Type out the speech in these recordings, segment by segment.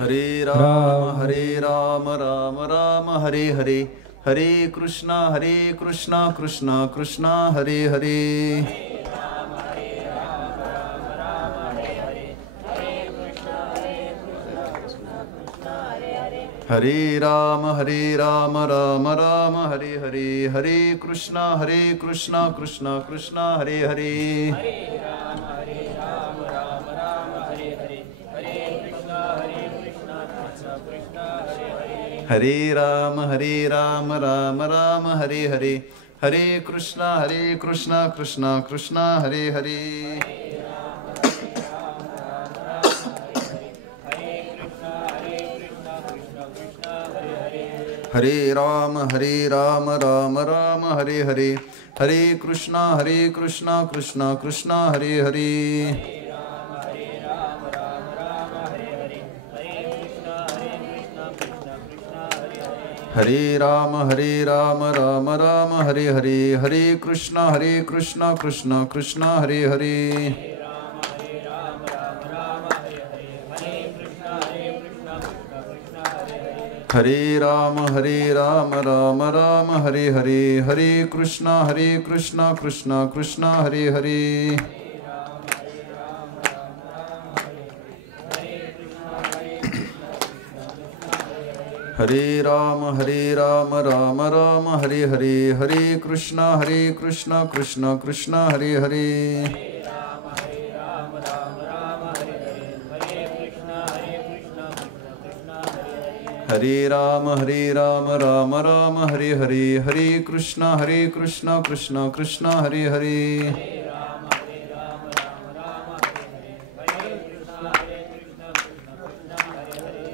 हरे राम राम राम हरे हरे, हरे कृष्णा कृष्णा कृष्णा हरे हरे। हरे राम राम राम हरे हरे, हरे कृष्णा कृष्णा कृष्णा हरे हरे। हरे राम राम हरे हरे, हरे कृष्णा कृष्णा कृष्णा हरे हरे। हरे राम राम हरे हरे, हरे कृष्णा कृष्णा कृष्णा हरे हरे। हरे राम राम हरे हरे, हरे कृष्णा कृष्णा कृष्णा हरे हरे। हरे राम राम हरे हरे, हरे कृष्णा कृष्णा कृष्णा हरे हरे। हरे राम राम हरे हरे, हरे कृष्णा कृष्णा कृष्णा हरे हरे। हरे राम राम हरे हरे, हरे कृष्णा कृष्णा कृष्णा हरे हरे।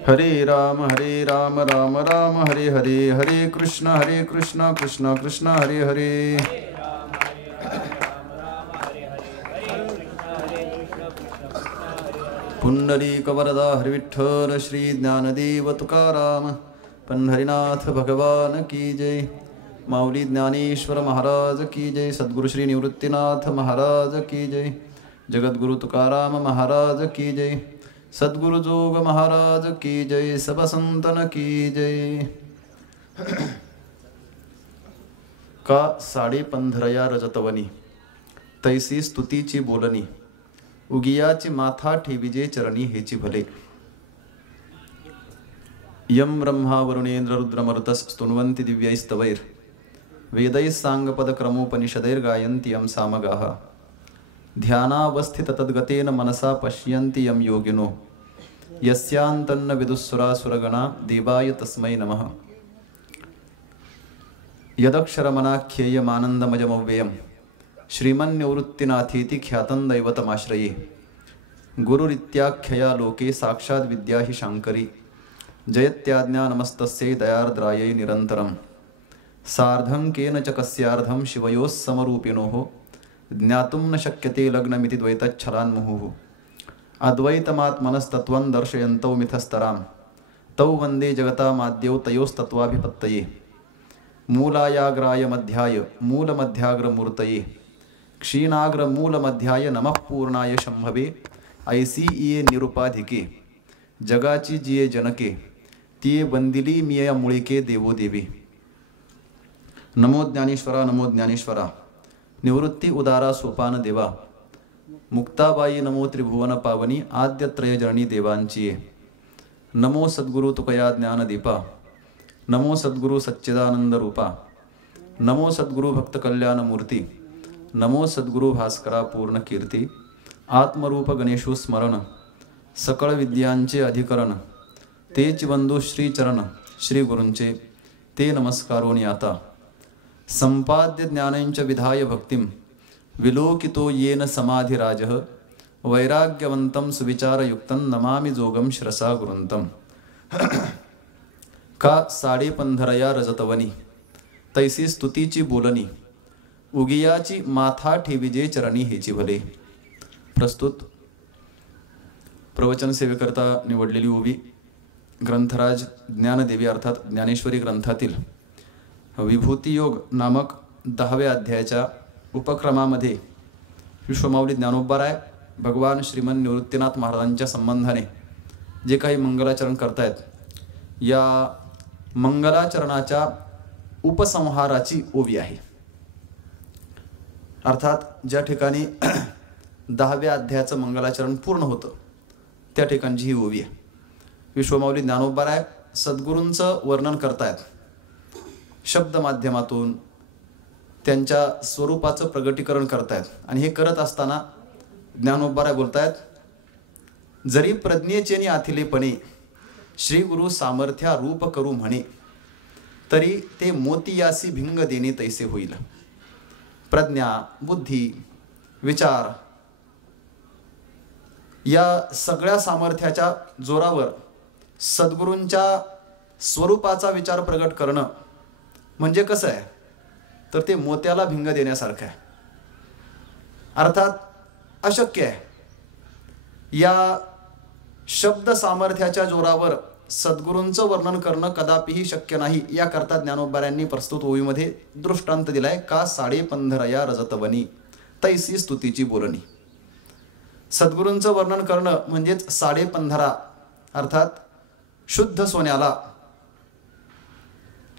हरे राम राम हरे हरे, हरे कृष्णा कृष्णा कृष्णा हरे हरे। पुंडलीक वरदा हरिविठ्ठल श्री ज्ञानदेव तुकाराम पंढरीनाथ भगवान की जय। माऊली ज्ञानेश्वर महाराज की जय। सद्गुरु श्री निवृत्तीनाथ महाराज की जय। जगद्गुरु तुकाराम महाराज की जय। सद्गुरु जोग महाराज की जय। सब संतन की जय। का साडे पंधरया रजतवनी, तैसी स्तुतीची बोलणी, उगियाची माथा ठेविजे चरणी हेची भले। यम ब्रह्मा वरुणेंद्र रुद्रमरुतस् स्तुन्वन्ति दिव्यैस्तवैर् वेदैः साङ्गपदक्रमोपनिषदैर्गायन्ति यं सामगाः। ध्यानावस्थित तद्गतेन मनसा पश्यन्ति यं योगिनो, यस्यान्तन्न विदुःसुरासुरगणा देवाय तस्मै नमः। यदक्षरमनाख्येयमानन्दमयमव्ययम् श्रीमन्निवृत्तिनाथेति ख्यातं दैवतमाश्रये। गुरुरित्याख्यया लोके साक्षात् विद्या हि शाङ्करी। जयत्याज्ञा नमस्तस्यै दयार्द्रायै निरन्तरम्। सार्धं केन च कस्यार्धं शिवयोः समरूपिणोः ज्ञातुं न शक्यते लग्नमिति द्वैतच्छलान्मुहुः। अद्वैतमात्मनस्तत्त्वं दर्शयन्तौ मिथस्तरां तौ वन्दे जगतामाद्यौ तयोस्तत्त्वाभिपत्तये। मूलायाग्राय मध्याय मूलमध्याग्रमूर्तये, क्षीणाग्रमूलमध्याय नमः पूर्णाय शंभवे। ऐसी इये निरुपाधिके, जगाची जिये जनके, तिये वंदिली मिया मुळिके देवो देवी। नमो ज्ञानेश्वरा, निवृत्ती उदारा सोपान देवा। मुक्ताबाई नमो त्रिभुवन पावनी, आद्यत्रय जननी देवांचिये। नमो सद्गुरु तुकया ज्ञानदीपा, नमो सद्गुरु सच्चिदानंद रूपा, नमो सद्गुरु भक्त कल्याण मूर्ती, नमो सद्गुरु भास्करा पूर्ण कीर्ती। आत्मरूप गणेशु स्मरण, सकळ विद्यांचे अधिकरण, तेच बंधू श्री चरण श्री गुरूंचे, ते नमस्कारोनी आता। संपाद्य ज्ञानेंच विधाय भक्तिम, विलोकितो येन समाधिराजः। वैराग्यवंतं सुविचारयुक्तं नमामि जोगम शिरसा गुरुंतम। का साडे पंधरया रजतवनी, तैसी स्तुतीची बोलणी, उगियाची माथा ठेविजे चरणी हेची भले। प्रस्तुत प्रवचन सेवेकरता निवडलेली ओवी ग्रंथराज ज्ञानदेवी अर्थात ज्ञानेश्वरी ग्रंथातील विभूती योग नामक 10व्या अध्यायाच्या उपक्रमामध्ये विश्वमाऊली ज्ञानोबाराय भगवान श्रीमन निवृत्तीनाथ महाराजांच्या संबंधाने जे काही मंगलाचरण करतायत, या मंगलाचरणाच्या उपसंहाराची ओवी आहे. अर्थात ज्या ठिकाणी 10व्या अध्यायाचं मंगलाचरण पूर्ण होतं त्या ठिकाणची ही ओवी आहे. विश्वमाऊली ज्ञानोबाराय सद्गुरूंचं वर्णन करतायत, शब्द माध्यमातून त्यांच्या स्वरूपाचं प्रगटीकरण करतायत. आणि हे करत असताना ज्ञानोबाराय बोलतायत, जरी प्रज्ञेचेनी आथिलेपणे श्री गुरु सामर्थ्या रूप करू म्हणे, तरी ते मोतियासी भिंग देणे तैसे होईल. प्रज्ञा, बुद्धी, विचार या सगळ्या सामर्थ्याच्या जोरावर सद्गुरूंच्या स्वरूपाचा विचार प्रगट करणं म्हणजे कसं आहे, तर ते मोत्याला भिंग देण्यासारखं आहे. अर्थात अशक्य आहे. या शब्द सामर्थ्याच्या जोरावर सद्गुरूंचं वर्णन करणं कदापिही शक्य नाही. याकरता ज्ञानोबाऱ्यांनी प्रस्तुत ओवीमध्ये दृष्टांत दिलाय. का 15.5 या रजतवनी तैसी स्तुतीची बोलणी. सद्गुरूंचं वर्णन करणं म्हणजेच 15.5 अर्थात शुद्ध सोन्याला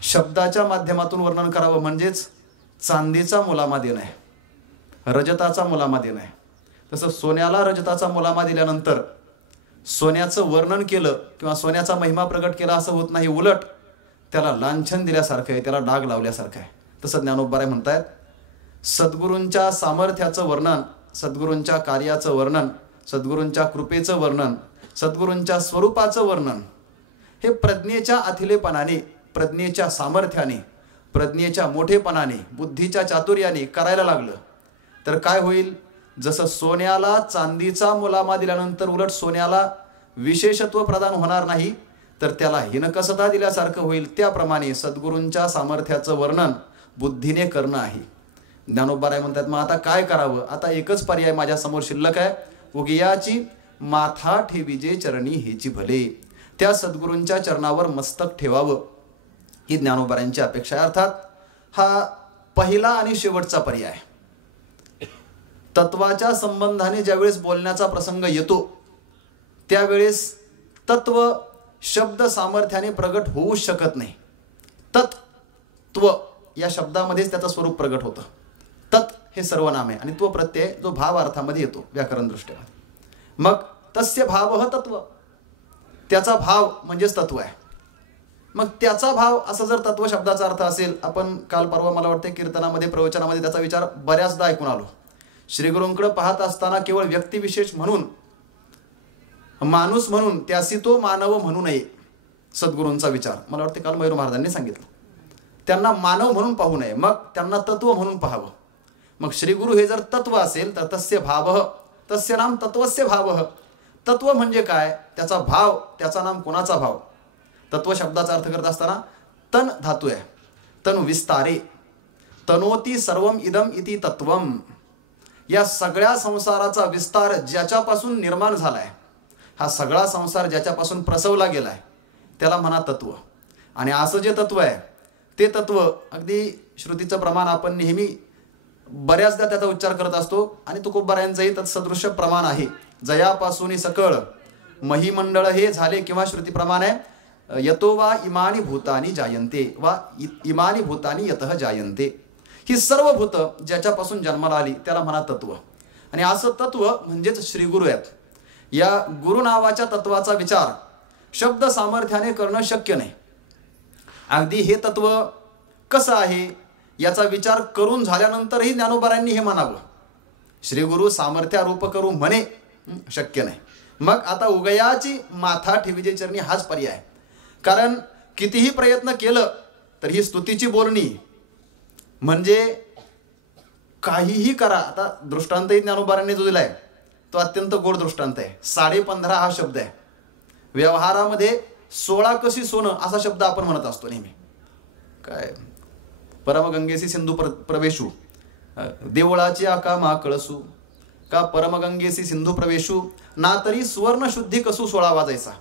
शब्दाच्या माध्यमातून वर्णन करावं म्हणजेच चांदीचा मुलामा देणं आहे, रजताचा मुलामा देणं आहे. तसं सोन्याला रजताचा मुलामा दिल्यानंतर सोन्याचं वर्णन केलं किंवा सोन्याचा महिमा प्रकट केला असं होत नाही, उलट त्याला लांछन दिल्यासारखं आहे, त्याला डाग लावल्यासारखं आहे. तसं ज्ञानोबाराय म्हणतायत, सद्गुरूंच्या सामर्थ्याचं वर्णन, सद्गुरूंच्या कार्याचं वर्णन, सद्गुरूंच्या कृपेचं वर्णन, सद्गुरूंच्या स्वरूपाचं वर्णन हे प्रज्ञेच्या अथिलेपणाने, प्रज्ञेच्या सामर्थ्याने, प्रज्ञेच्या मोठेपणाने, बुद्धीच्या चातुर्याने करायला लागलं तर काय होईल, जसं सोन्याला चांदीचा मुलामा दिल्यानंतर उलट सोन्याला विशेषत्व प्रदान होणार नाही तर त्याला हिनकसता दिल्यासारखं होईल, त्याप्रमाणे सद्गुरूंच्या सामर्थ्याचं वर्णन बुद्धीने करणं आहे. ज्ञानोबाराय म्हणतात, मग आता काय करावं? आता एकच पर्याय माझ्यासमोर शिल्लक आहे, उगियाची माथा ठेविजे चरणी हेची भले. त्या सद्गुरूंच्या चरणावर मस्तक ठेवावं ही ज्ञानोबारायांची अपेक्षा आहे. अर्थात हा पहिला आणि शेवटचा पर्याय. तत्वाच्या संबंधाने ज्यावेळेस बोलण्याचा प्रसंग येतो त्यावेळेस तत्व शब्द सामर्थ्याने प्रगट होऊ शकत नाही. तत्व या शब्दामध्येच त्याचं स्वरूप प्रगट होतं. तत् हे सर्वनाम आहे आणि तो प्रत्यय जो भाव अर्थामध्ये येतो व्याकरण दृष्ट्या. मग तस्य भाव तत्व, त्याचा भाव म्हणजेच तत्व आहे. मग त्याचा भाव असं जर तत्व शब्दाचा अर्थ असेल, आपण काल परवा मला वाटते कीर्तनामध्ये प्रवचनामध्ये त्याचा विचार बऱ्याचदा ऐकून आलो. श्रीगुरूंकडे पाहत असताना केवळ व्यक्तिविशेष म्हणून, माणूस म्हणून, त्यासी तो मानव म्हणू नये सद्गुरूंचा विचार मला वाटते काल मयूर महाराजांनी सांगितलं. त्यांना मानव म्हणून पाहू नये, मग त्यांना तत्व म्हणून पाहावं. मग श्रीगुरु हे जर तत्व असेल तर तस्य भाव, तस्य नाम तत्वस्य भाव. तत्व म्हणजे काय, त्याचा भाव, त्याचा नाम कोणाचा भाव. तत्व शब्दाचा अर्थ करत असताना तन धातू आहे, तन विस्तारे, तनोती सर्वम इदम इति तत्वम. या सगळ्या संसाराचा विस्तार ज्याच्यापासून निर्माण झालाय, हा सगळा संसार ज्याच्यापासून प्रसवला गेलाय त्याला म्हणा तत्व. आणि असं जे तत्व आहे ते तत्व अगदी श्रुतीचं प्रमाण आपण नेहमी बऱ्याचदा त्याचा उच्चार करत असतो आणि तुकोबारायांचंही तत्सदृश्य प्रमाण आहे. जयापासून सकळ महिमंडळ हे झाले, किंवा श्रुतीप्रमाण आहे, यतो वा इमानी भूतानी जायन्ते वा इमानी भूतानी यतः जायन्ते. ही सर्व भूत ज्याच्यापासून जन्माला आली त्याला म्हणा तत्व. आणि असं तत्व म्हणजेच श्रीगुरु आहेत. या गुरु नावाच्या तत्वाचा विचार शब्द सामर्थ्याने करणं शक्य नाही. अगदी हे तत्व कसं आहे याचा विचार करून झाल्यानंतरही ज्ञानोबारायांनी हे म्हणावं, श्रीगुरु सामर्थ्यारूप करू म्हणे, शक्य नाही. मग आता उगयाची माथा ठेविजे चरणी हाच पर्याय. कारण कितीही प्रयत्न केलं तर ही स्तुतीची बोलणी म्हणजे काहीही करा. आता दृष्टांतही ज्ञानोबारांनी जो दिलाय तो अत्यंत गोड दृष्टांत आहे. 15.5 हा शब्द आहे. व्यवहारामध्ये 16 कशी सोनं असा शब्द आपण म्हणत असतो नेहमी. काय परमगंगेसी सिंधू प्रवेशू, देवळाची आका मा कळसू, का परमगंगेसी सिंधू प्रवेशू, ना तरी सुवर्ण शुद्धी कसू 16 वाजायचा.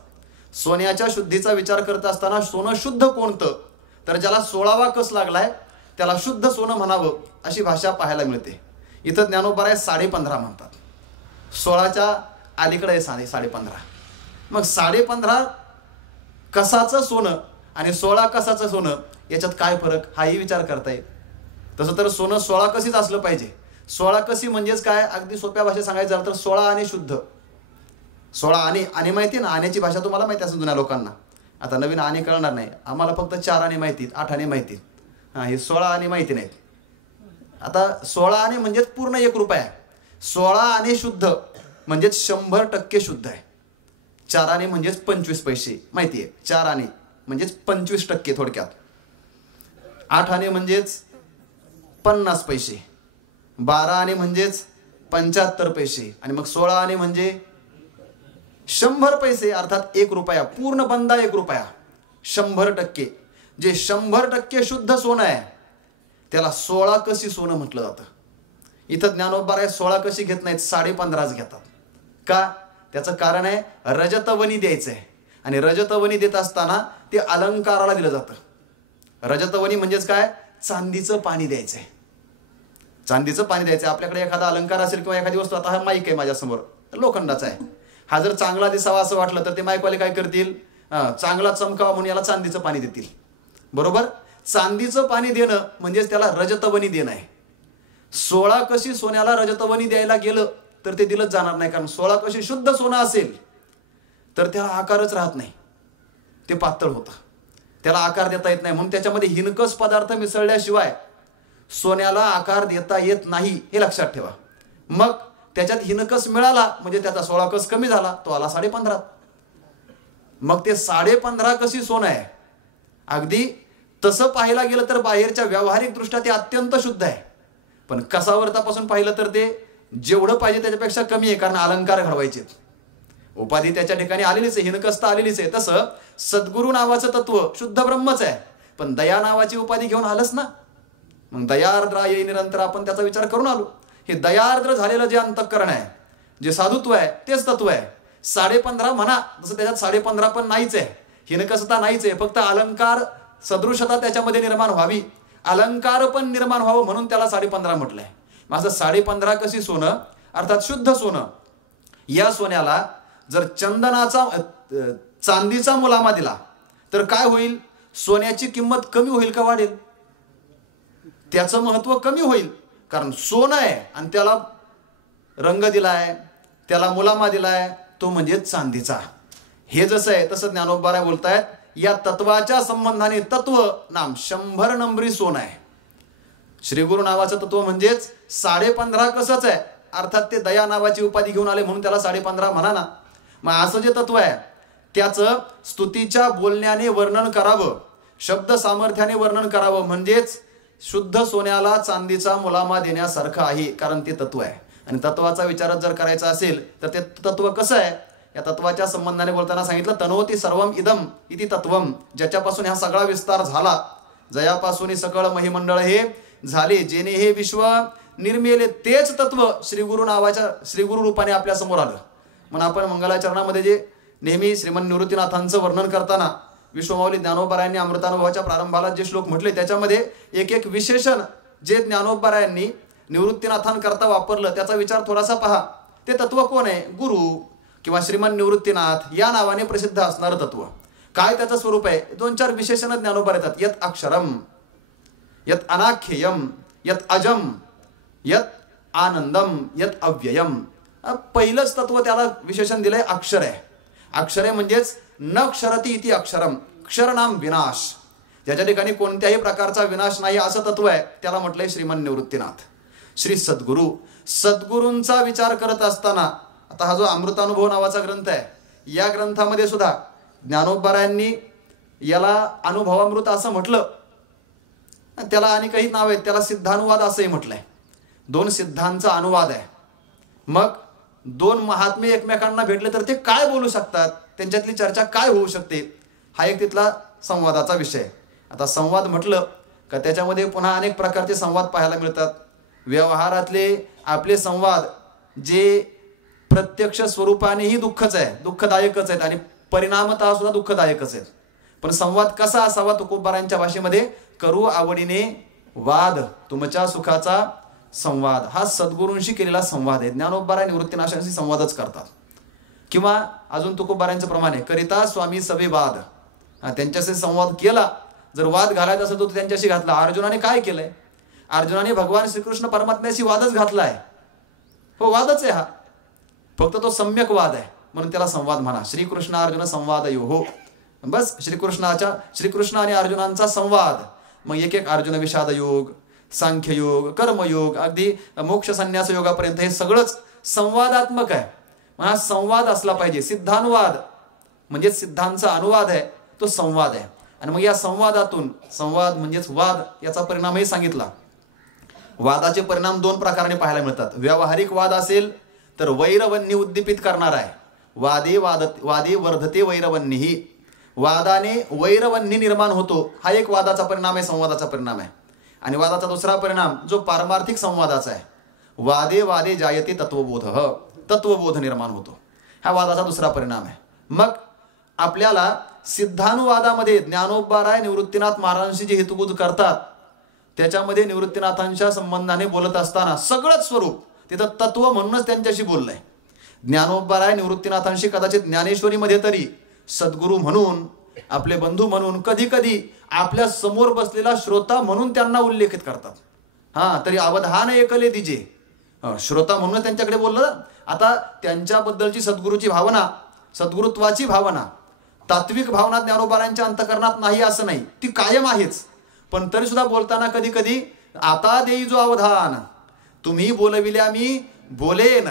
सोन्याच्या शुद्धीचा विचार करत असताना सोनं शुद्ध कोणतं, तर ज्याला 16वा कस लागलाय त्याला शुद्ध सोनं म्हणावं अशी भाषा पाहायला मिळते. इथं ज्ञानोबाराय 15.5 म्हणतात. 16च्या अलीकडे आहे 15.5. मग 15.5 कसाचं सोनं आणि 16 कसाचं सोनं याच्यात काय फरक, हाही विचार करता येईल. तसं तर सोनं 16 कसीच असलं पाहिजे. 16 कसी म्हणजेच काय, अगदी सोप्या भाषेत सांगायचं झालं तर 16 आणे शुद्ध. 16 आणे, आणे माहिती ना, आण्याची भाषा तुम्हाला माहिती असेल जुन्या लोकांना. आता नवीन आणे कळणार नाही, आम्हाला फक्त 4 आणे माहितीत, 8 आणे माहितीत. हे 16 आणे माहिती नाहीत. आता 16 आणे म्हणजेच पूर्ण 1 रुपया आहे. 16 आणे शुद्ध म्हणजेच 100% शुद्ध आहे. 4 आणे म्हणजेच 25 पैसे माहिती आहे. 4 आणे म्हणजेच 25% थोडक्यात. 8 आणे म्हणजेच 50 पैसे. 12 आणे म्हणजेच 75 पैसे. आणि मग 16 आणे म्हणजे 100 पैसे, अर्थात 1 रुपया, पूर्ण बंदा 1 रुपया. 100%. जे 100% शुद्ध सोनं आहे त्याला 16 कसी सोनं म्हटलं जातं. इथं ज्ञानोबा राय 16 कशी घेत नाहीत, 15.5 घेतात. का? त्याचं कारण आहे रजतवनी द्यायचं आहे. आणि रजतवनी देत असताना ते अलंकाराला दिलं जातं. रजतवनी म्हणजेच काय, चांदीचं पाणी द्यायचं आहे. चांदीचं पाणी द्यायचं. आपल्याकडे एखादा अलंकार असेल किंवा एखादी वस्तू, आता हा माईक आहे माझ्यासमोर, लोखंडाचा आहे. हा जर चांगला दिसावा असं वाटलं तर ते माईकवाले काय करतील, चांगला चमकावा म्हणून याला चांदीचं पाणी देतील. बरोबर. चांदीचं पाणी देणं म्हणजेच त्याला रजतवनी देणं आहे. 16 कशी सोन्याला रजतवनी द्यायला गेलं तर ते दिलंच जाणार नाही. कारण 16 कशी शुद्ध सोनं असेल तर त्याला आकारच राहत नाही, ते पातळ होतं, त्याला आकार देता येत नाही. म्हणून त्याच्यामध्ये हिनकस पदार्थ मिसळल्याशिवाय सोन्याला आकार देता येत नाही, हे लक्षात ठेवा. मग त्याच्यात हिनकस मिळाला म्हणजे त्याचा 16 कस कमी झाला, तो आला 15.5. मग ते 15.5 कशी सोनं आहे. अगदी तसं पाहायला गेलं तर बाहेरच्या व्यावहारिक दृष्ट्या ते अत्यंत शुद्ध आहे. पण कसावरतापासून पाहिलं तर ते जेवढं पाहिजे त्याच्यापेक्षा कमी आहे, कारण अलंकार घडवायचे. उपाधी त्याच्या ठिकाणी आलेलीच आहे, हिनकसता आलेलीच आहे. तसं सद्गुरू नावाचं तत्व शुद्ध ब्रह्मच आहे, पण दया नावाची उपाधी घेऊन आलंच ना. मग दयार्द्र ये निरंतर आपण त्याचा विचार करून आलो. हे दयार्द्र झालेलं जे अंतःकरण आहे, जे साधुत्व आहे, तेच तत्व आहे. 15.5 म्हणा, तसं त्याच्यात 15.5 पण नाहीच आहे, हिनकसता नाहीच आहे. फक्त अलंकार सदृशता त्याच्यामध्ये निर्माण व्हावी, अलंकार पण निर्माण व्हावं म्हणून त्याला 15.5 म्हटलंय. माझं 15.5 कशी सोनं अर्थात शुद्ध सोनं, या सोन्याला जर चंदनाचा चांदीचा मुलामा दिला तर काय होईल, सोन्याची किंमत कमी होईल का वाढेल? त्याचं महत्व कमी होईल. कारण सोनं आहे आणि त्याला रंग दिलाय, त्याला मुलामा दिलाय, तो म्हणजे चांदीचा. हे जसं आहे तसं ज्ञानोबा बोलतायत, या तत्वाच्या संबंधाने तत्व नाम 100 नंबरी सोनं आहे. श्रीगुरु नावाचं तत्व म्हणजेच 15.5 कसंच आहे. अर्थात ते दया नावाची उपाधी घेऊन आले म्हणून त्याला 15.5 म्हणा ना. मग असं जे तत्व आहे त्याचं स्तुतीच्या बोलण्याने वर्णन करावं, शब्द सामर्थ्याने वर्णन करावं, म्हणजेच शुद्ध सोन्याला चांदीचा मुलामा देण्यासारखं आहे. कारण ते तत्व आहे. आणि तत्वाचा विचार जर करायचा असेल तर ते तत्व कसं आहे, या तत्वाच्या संबंधाने बोलताना सांगितलं, तनोती सर्वम इदम इति तत्वम. ज्याच्यापासून हा सगळा विस्तार झाला, जयापासून सकळ महिमंडळ हे झाले, जेणे हे विश्व निर्मिले, तेच तत्व श्रीगुरु नावाच्या श्रीगुरु रूपाने आपल्या समोर आलं. म्हणून आपण मंगलाचरणामध्ये जे नेहमी श्रीमंत निवृत्तीनाथांचं वर्णन करताना विश्वमाऊली ज्ञानोबारायांनी अमृतानुभवाच्या प्रारंभाला जे श्लोक म्हटले त्याच्यामध्ये एक एक विशेषण जे ज्ञानोबारायांनी निवृत्तीनाथांकरता वापरलं त्याचा विचार थोडासा पहा. ते तत्व कोण आहे? गुरु किंवा श्रीमंत निवृत्तीनाथ या नावाने प्रसिद्ध असणारं तत्व. काय त्याचं स्वरूप आहे? 2-4 विशेषण ज्ञानोबा येतात. यत अक्षरम, यत अनाख्ययम, यत अजम, यत आनंदम, यत अव्ययम. पहिलंच तत्व त्याला विशेषण दिलंय अक्षर आहे. अक्षर आहे म्हणजेच न क्षरती इति अक्षरम, क्षर नाम विनाश, ज्याच्या ठिकाणी कोणत्याही प्रकारचा विनाश नाही असं तत्व आहे, त्याला म्हटलंय श्रीमंत निवृत्तीनाथ. श्री सद्गुरू, सद्गुरूंचा विचार करत असताना आता हा जो अमृतानुभव नावाचा ग्रंथ आहे, या ग्रंथामध्ये सुद्धा ज्ञानोबारायांनी याला अनुभवामृत असं म्हटलं. त्याला आणि काही नाव आहेत, त्याला सिद्धानुवाद असंही म्हटलंय. 2 सिद्धांचा अनुवाद आहे. मग 2 महात्मे एकमेकांना भेटले तर ते काय बोलू शकतात, त्यांच्यातली चर्चा काय होऊ शकते, हा एक तिथला संवादाचा विषय. आता संवाद म्हटलं का त्याच्यामध्ये पुन्हा अनेक प्रकारचे संवाद पाहायला मिळतात. व्यवहारातले आपले संवाद जे प्रत्यक्ष स्वरूपानेही दुःखच आहे, दुःखदायकच आहेत आणि परिणामतः सुद्धा दुःखदायकच आहेत. पण संवाद कसा असावा? तुकोबारांच्या भाषेमध्ये करू आवडीने वाद, तुमच्या सुखाचा संवाद, हा सद्गुरूंशी केलेला संवाद आहे. ज्ञानोबा निवृत्तीनाथांशी संवादच करतात. किंवा अजून तुकोबारांचं प्रमाण आहे, करिता स्वामी सवे वाद, त्यांच्याशी संवाद केला. जर वाद घालायचा असेल तो त्यांच्याशी घातला. अर्जुनाने काय केलंय? अर्जुनाने भगवान श्रीकृष्ण परमात्म्याशी वादच घातलाय. हो, वादच आहे हा, फक्त तो सम्यक वाद आहे म्हणून त्याला संवाद म्हणा. श्रीकृष्ण अर्जुन संवाद हो, बस श्रीकृष्ण आणि अर्जुनांचा संवाद. मग एक एक अर्जुन विषाद योग, सांख्ययोग, कर्मयोग, अगदी मोक्ष संन्यास योगापर्यंत हे सगळंच संवादात्मक आहे. मग हा संवाद असला पाहिजे. सिद्धानुवाद म्हणजेच सिद्धांचा अनुवाद आहे, तो संवाद आहे. आणि मग या संवादातून, संवाद म्हणजेच वाद, याचा परिणामही सांगितला. वादाचे परिणाम दोन प्रकाराने पाहायला मिळतात. व्यावहारिक वाद असेल तर वैरवन्य उद्दीपित करणार आहे. वादे वर्धते वैरवन्यही, वादाने वैरवन्य निर्माण होतो, हा एक वादाचा परिणाम आहे, संवादाचा परिणाम आहे. आणि वादाचा दुसरा परिणाम जो पारमार्थिक संवादाचा आहे, वादे जायते तत्वबोध निर्माण होतो, हा वादाचा दुसरा परिणाम आहे. मग आपल्याला सिद्धानुवादामध्ये ज्ञानोबाराय निवृत्तीनाथ महाराजांशी जे हेतुबोध करतात, त्याच्यामध्ये निवृत्तीनाथांच्या संबंधाने बोलत असताना सगळंच स्वरूप तिथं तत्व म्हणूनच त्यांच्याशी बोललंय. ज्ञानोबाराय निवृत्तीनाथांशी कदाचित ज्ञानेश्वरीमध्ये तरी सद्गुरू म्हणून, आपले बंधू म्हणून, कधी कधी आपल्या समोर बसलेला श्रोता म्हणून त्यांना उल्लेखित करतात. तरी अवधान एकले दिजे, श्रोता म्हणून त्यांच्याकडे बोललं. आता त्यांच्याबद्दलची सद्गुरूची भावना, सद्गुरुत्वाची भावना, तात्विक भावना ज्ञानोबारांच्या अंतकरणात नाही असं नाही, ती कायम आहेच. पण तरी सुद्धा बोलताना कधी कधी आता देई जो अवधान, तुम्ही बोलविल्या मी बोलेन,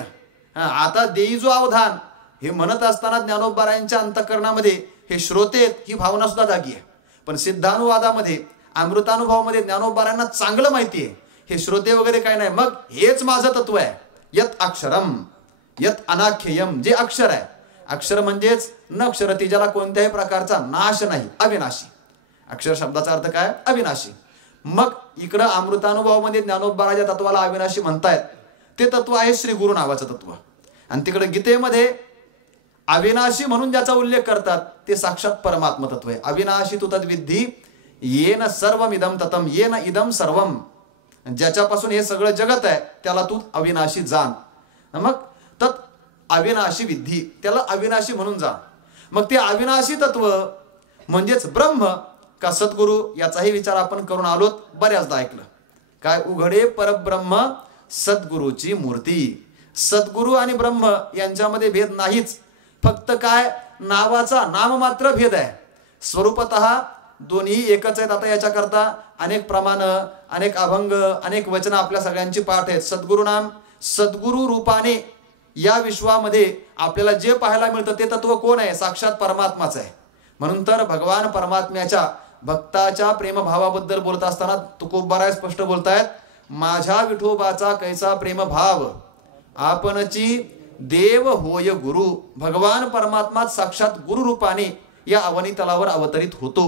आता देई जो अवधान, हे म्हणत असताना ज्ञानोबारांच्या अंतकरणामध्ये हे श्रोतेत ही भावना सुद्धा जागी आहे. पण सिद्धानुवादामध्ये, अमृतानुभवामध्ये ज्ञानोबारांना चांगलं माहिती आहे हे श्रोते वगैरे काय नाही. मग हेच माझं तत्व आहे. यत अक्षरम यत अनाख्ययम, जे अक्षर आहे, अक्षर म्हणजेच न अक्षरती, ज्याला कोणत्याही प्रकारचा नाश नाही, अविनाशी. अक्षर शब्दाचा अर्थ काय? अविनाशी. मग इकडं अमृतानुभवामध्ये ज्ञानोबाराच्या तत्वाला अविनाशी म्हणतायत, ते तत्व आहे श्री गुरु नावाचं तत्व. आणि तिकडे गीतेमध्ये अविनाशी म्हणून ज्याचा उल्लेख करतात ते साक्षात परमात्म तत्व आहे. अविनाशी तू तद्विद्धी येन सर्वमिदम ततम येन इदम सर्वम, ज्याच्यापासून हे सगळं जगत आहे त्याला तू अविनाशी जाण. मग तत् अविनाशी विद्धी, त्याला अविनाशी म्हणून जा. मग ते अविनाशी तत्व म्हणजेच ब्रह्म का सद्गुरू, याचाही विचार आपण करून आलोत, बऱ्याचदा ऐकलं. काय? उघडे परब्रह्म सद्गुरूची मूर्ती. सद्गुरू आणि ब्रह्म यांच्यामध्ये भेद नाहीच, फक्त काय नावाचा नाममात्र भेद आहे. स्वरूपतः दोन्ही एकच आहेत. आता याच्याकरता अनेक प्रमाण, अनेक अभंग, अनेक वचनं आपल्या सगळ्यांची पाठ आहेत. सद्गुरू नाम, सद्गुरू रूपाने या विश्वामध्ये आपल्याला जे पाहायला मिळतं ते तत्व कोण आहे? साक्षात परमात्माच आहे. म्हणून तर भगवान परमात्म्याच्या भक्ताच्या प्रेमभावाबद्दल बोलत असताना तुकोबाराय स्पष्ट बोलतायत, माझ्या विठोबाचा कैसा प्रेमभाव, आपणची देव होय गुरु. भगवान परमात्मा साक्षात गुरु रूपाने या अवनीतलावर अवतरित होतो.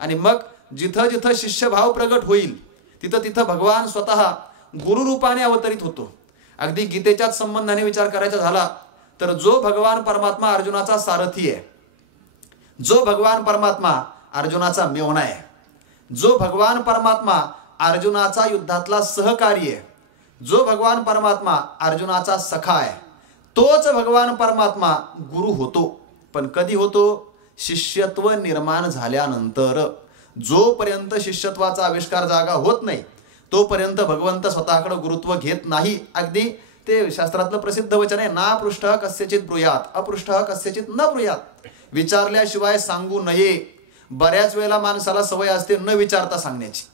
आणि मग जिथं जिथं शिष्यभाव प्रगट होईल तिथं तिथं भगवान स्वतः गुरु रूपाने अवतरित होतो. अगदी गीतेच्याच संबंधाने विचार करायचा झाला तर जो भगवान परमात्मा अर्जुनाचा सारथी आहे, जो भगवान परमात्मा अर्जुनाचा मेवणा आहे, जो भगवान परमात्मा अर्जुनाचा युद्धातला सहकारी आहे, जो भगवान परमात्मा अर्जुनाचा सखा आहे, तोच भगवान परमात्मा गुरु होतो. पण कधी होतो? शिष्यत्व निर्माण झाल्यानंतर. जोपर्यंत शिष्यत्वाचा आविष्कार जागा होत नाही तोपर्यंत भगवंत स्वतःकडे गुरुत्व घेत नाही. अगदी ते शास्त्रातलं प्रसिद्ध वचन आहे, ना पृष्ठ कस्यचित ब्रूयात अपृष्ठ कस्यचित न ब्रूयात. विचारल्याशिवाय सांगू नये. बऱ्याच वेळेला माणसाला सवय असते न विचारता सांगण्याची.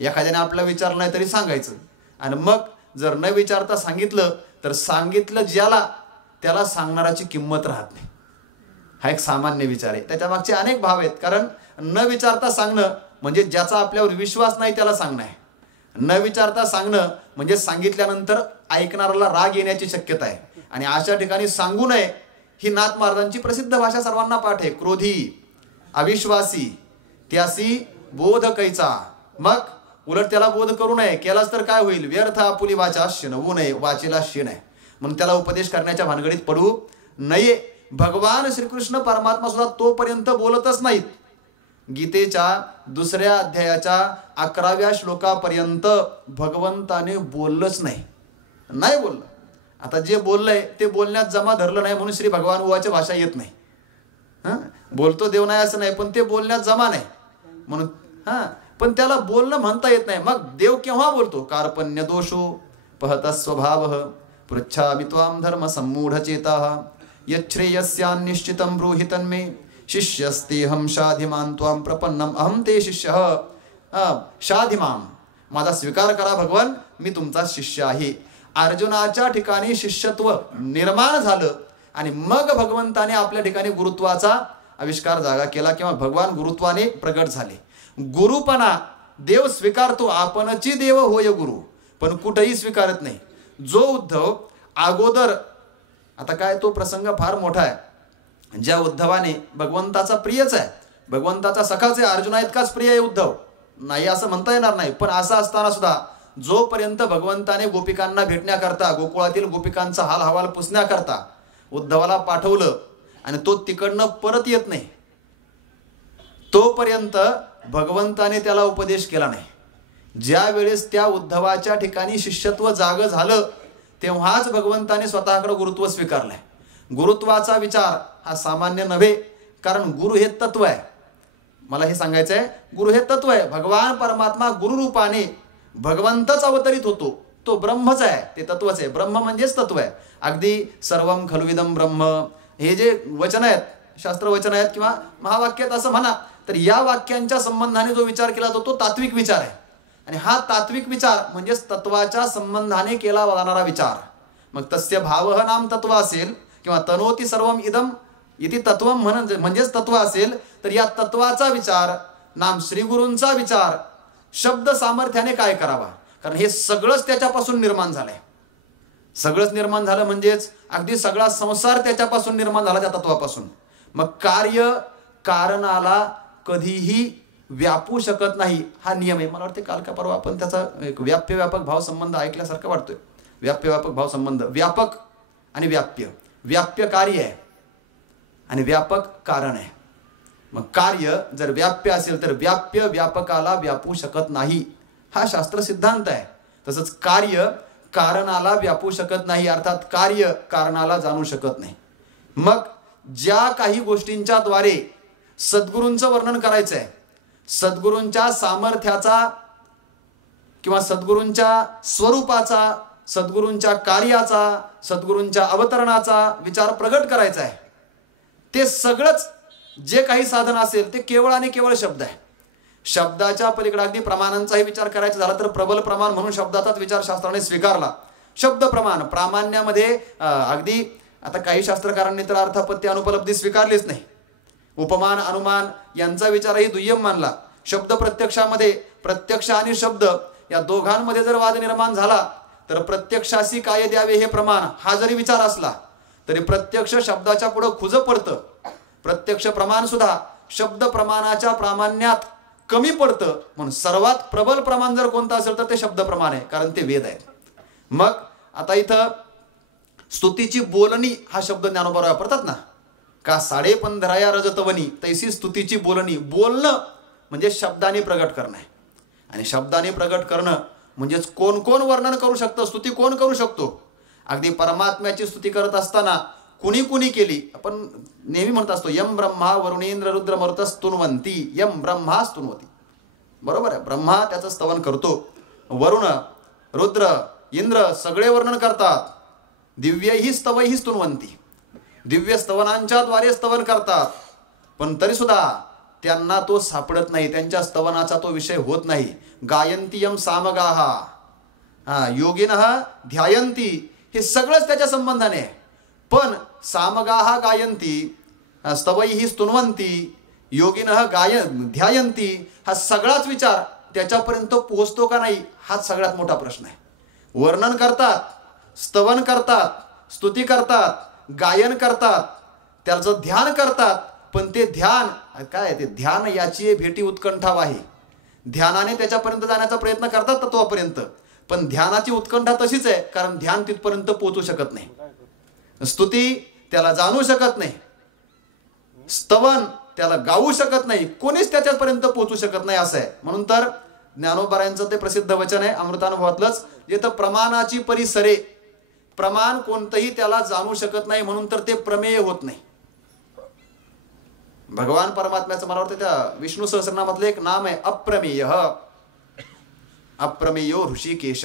एखाद्याने आपला विचारलं नाही तरी सांगायचं, आणि मग जर न विचारता सांगितलं तर सांगितलं ज्याला त्याला सांगणाराची किंमत राहत नाही. हा एक सामान्य विचार आहे. त्याच्या मागचे अनेक भाव आहेत. कारण न विचारता सांगणं म्हणजे ज्याचा आपल्यावर विश्वास नाही त्याला सांगणं आहे. न विचारता सांगणं म्हणजे सांगितल्यानंतर ऐकणाऱ्याला राग येण्याची शक्यता आहे. आणि अशा ठिकाणी सांगू नये ही नाथ महाराजांची प्रसिद्ध भाषा सर्वांना पाठ आहे. क्रोधी, अविश्वासी, त्यासी बोध कैचा. मग उलट त्याला बोध करू नये. केलाच तर काय होईल? व्यर्थ आपुली वाचा शिनवू नये, वाचेला शिन आहे म्हणून त्याला उपदेश करण्याच्या भानगडीत पडू नये. भगवान श्रीकृष्ण परमात्मा सुद्धा तोपर्यंत बोलतच नाहीत. गीतेच्या 2ऱ्या अध्यायाच्या 11व्या श्लोकापर्यंत भगवंताने बोललंच नाही, नाही बोललं. आता जे बोललंय ते बोलण्यात जमा धरलं नाही म्हणून श्री भगवान बुवाची भाषा येत नाही. बोलतो देव नाही असं नाही, पण ते बोलण्यात जमा नाही म्हणून पण त्याला बोलणं म्हणता येत नाही. मग देव केव्हा बोलतो? कार्पण्य दोषो पहत स्वभाव पृच्छामि त्वां धर्म सम्मूढ चेताः यच्छ्रेयस्यान्निश्चितं ब्रूहि तन्मे शिष्यस्तेऽहं शाधिमान् त्वां प्रपन्नम् अहं ते शिष्यः शाधिमां. माझा स्वीकार करा भगवान, मी तुमचा शिष्य आहे. अर्जुनाच्या ठिकाणी शिष्यत्व निर्माण झालं आणि मग भगवंताने आपल्या ठिकाणी गुरुत्वाचा आविष्कार जागा केला किंवा भगवान गुरुत्वाने प्रगट झाले. गुरुपणा देव स्वीकारतो, आपणची देव होय गुरु, पण कुठेही स्वीकारत नाही. जो उद्धव अगोदर, आता काय तो प्रसंग फार मोठा आहे, ज्या उद्धवाने भगवंताचा प्रियच आहे, भगवंताचा सखाच आहे, अर्जुना इतकाच प्रिय आहे उद्धव, नाही असं म्हणता येणार नाही. पण असं असताना सुद्धा जोपर्यंत भगवंताने गोपिकांना भेटण्याकरता, गोकुळातील गोपिकांचा हाल हवाल पुसण्याकरता उद्धवाला पाठवलं आणि तो तिकडनं परत येत नाही, तोपर्यंत भगवंताने त्याला उपदेश केला नाही. ज्या वेळेस त्या उद्धवाच्या ठिकाणी शिष्यत्व जागं झालं तेव्हाच भगवंताने स्वतःकडे गुरुत्व स्वीकारलंय. गुरुत्वाचा विचार हा सामान्य नव्हे, कारण गुरु हे तत्व आहे. मला हे सांगायचं आहे, गुरु हे तत्व आहे. भगवान परमात्मा गुरुरूपाने भगवंतच अवतरित होतो, तो ब्रह्मच आहे, ते तत्वच आहे. ब्रह्म म्हणजेच तत्व आहे. अगदी सर्वम खलुविदम ब्रह्म हे जे वचन आहेत, शास्त्र वचन आहेत किंवा महावाक्यात असं म्हणा, तर या वाक्यांच्या संबंधाने जो विचार केला तो तात्विक विचार आहे. आणि हा तात्विक विचार म्हणजेच तत्वाच्या संबंधाने केला जाणारा विचार. मग तस्य भावः नाम तत्व असेल किंवा तनोती सर्वम इदम इति तत्वम म्हणजेच तत्व असेल, तर या तत्वाचा विचार, नाम श्रीगुरूंचा विचार शब्द सामर्थ्याने काय करावा, कारण हे सगळंच त्याच्यापासून निर्माण झालंय. सगळंच निर्माण झालं म्हणजेच अगदी सगळा संसार त्याच्यापासून निर्माण झाला, त्या तत्वापासून. मग कार्य कारणाला कधीही व्यापू शकत नाही, हा नियम आहे. मला वाटते काल का परवा आपण त्याचा एक व्याप्य व्यापक भाव संबंध ऐकल्यासारखं वाटतोय. व्याप्य व्यापक भाव संबंध, व्यापक आणि व्याप्य. व्याप्य कार्य आहे आणि व्यापक कारण आहे. मग कार्य जर व्याप्य असेल तर व्याप्य व्यापकाला व्यापू शकत नाही, हा शास्त्र सिद्धांत आहे. तसंच कार्य कारणाला व्यापू शकत नाही, अर्थात कार्य कारणाला जाणू शकत नाही. मग ज्या काही गोष्टींच्या द्वारे सद्गुरूंचं वर्णन करायचं आहे, सद्गुरूंच्या सामर्थ्याचा किंवा सद्गुरूंच्या स्वरूपाचा, सद्गुरूंच्या कार्याचा, सद्गुरूंच्या अवतरणाचा विचार प्रगट करायचा आहे, ते सगळंच जे काही साधन असेल ते केवळ आणि केवळ शब्द आहे. शब्दाच्या पलीकडे अगदी प्रमाणांचाही विचार करायचा झाला तर प्रबल प्रमाण म्हणून शब्दाचाच विचार शास्त्राने स्वीकारला. शब्द प्रमाण प्रामाण्यामध्ये अगदी आता काही शास्त्रकारांनी तर अर्थापत्ती अनुपलब्धी स्वीकारलीच नाही. उपमान अनुमान यांचा विचारही दुय्यम मानला. शब्द प्रत्यक्षामध्ये प्रत्यक्ष आणि शब्द या दोघांमध्ये जर वाद निर्माण झाला तर प्रत्यक्षाशी काय द्यावे हे प्रमाण हा जरी विचार असला तरी प्रत्यक्ष शब्दाच्या पुढे खुज पडतं. प्रत्यक्ष प्रमाण सुद्धा शब्द प्रमाणाच्या प्रामाण्यात कमी पडतं. म्हणून सर्वात प्रबल प्रमाण जर कोणतं असेल तर ते शब्द प्रमाण आहे, कारण ते वेद आहेत. मग आता इथं स्तुतीची बोलणी हा शब्द ज्ञानोबा वापरतात ना, का 15.5 रजतवनी तैसी स्तुतीची बोलणी. बोलणं म्हणजे शब्दाने प्रगट करणं आहे, आणि शब्दाने प्रगट करणं म्हणजेच कोण कोण वर्णन करू शकतं, स्तुती कोण करू शकतो. अगदी परमात्म्याची स्तुती करत असताना कुणी कुणी केली, आपण नेहमी म्हणत असतो यम ब्रह्मा वरुणेंद्र रुद्र मरुतस्तुन्वंती, यम ब्रह्मा स्तुन्वती. बरोबर आहे, ब्रह्मा त्याचं स्तवन करतो, वरुण रुद्र इंद्र सगळे वर्णन करतात. दिव्यही स्तवही स्तुन्वंती, दिव्य स्तवनांच्या द्वारे स्तवन करतात, पण तरी सुद्धा त्यांना तो सापडत नाही, त्यांच्या स्तवनाचा तो विषय होत नाही. गायंती यम सामगाहा योगिनः ध्यायंती, हे सगळंच त्याच्या संबंधाने आहे. पण सामगाहा गायंती स्तवैहि स्तुन्वंती योगिनः ध्यायंती, हा सगळाच विचार त्याच्यापर्यंत पोहोचतो का नाही हाच सगळ्यात मोठा प्रश्न आहे. वर्णन करतात, स्तवन करतात, स्तुती करतात, गायन करतात, त्याचं ध्यान करतात, पण ते ध्यान काय, ते ध्यान याची भेटी उत्कंठा आहे. ध्यानाने त्याच्यापर्यंत जाण्याचा प्रयत्न करतात तत्वापर्यंत, पण ध्यानाची उत्कंठा तशीच आहे, कारण ध्यान तिथपर्यंत पोहोचू शकत नाही. स्तुती त्याला जाणू शकत नाही, स्तवन त्याला गाऊ शकत नाही, कोणीच त्याच्यापर्यंत पोहोचू शकत नाही असं आहे. म्हणून तर ज्ञानोबारायांचं ते प्रसिद्ध वचन आहे अमृतानुभवातलंच, जिथं प्रमाणाची परिसरे प्रमाण कोणतंही त्याला जाणू शकत नाही, म्हणून तर ते प्रमेय होत नाही. भगवान परमात्म्याचं मला वाटतं त्या विष्णू सहस्रनामातलं एक नाम आहे अप्रमेय. अप्रमेयो ऋषिकेश.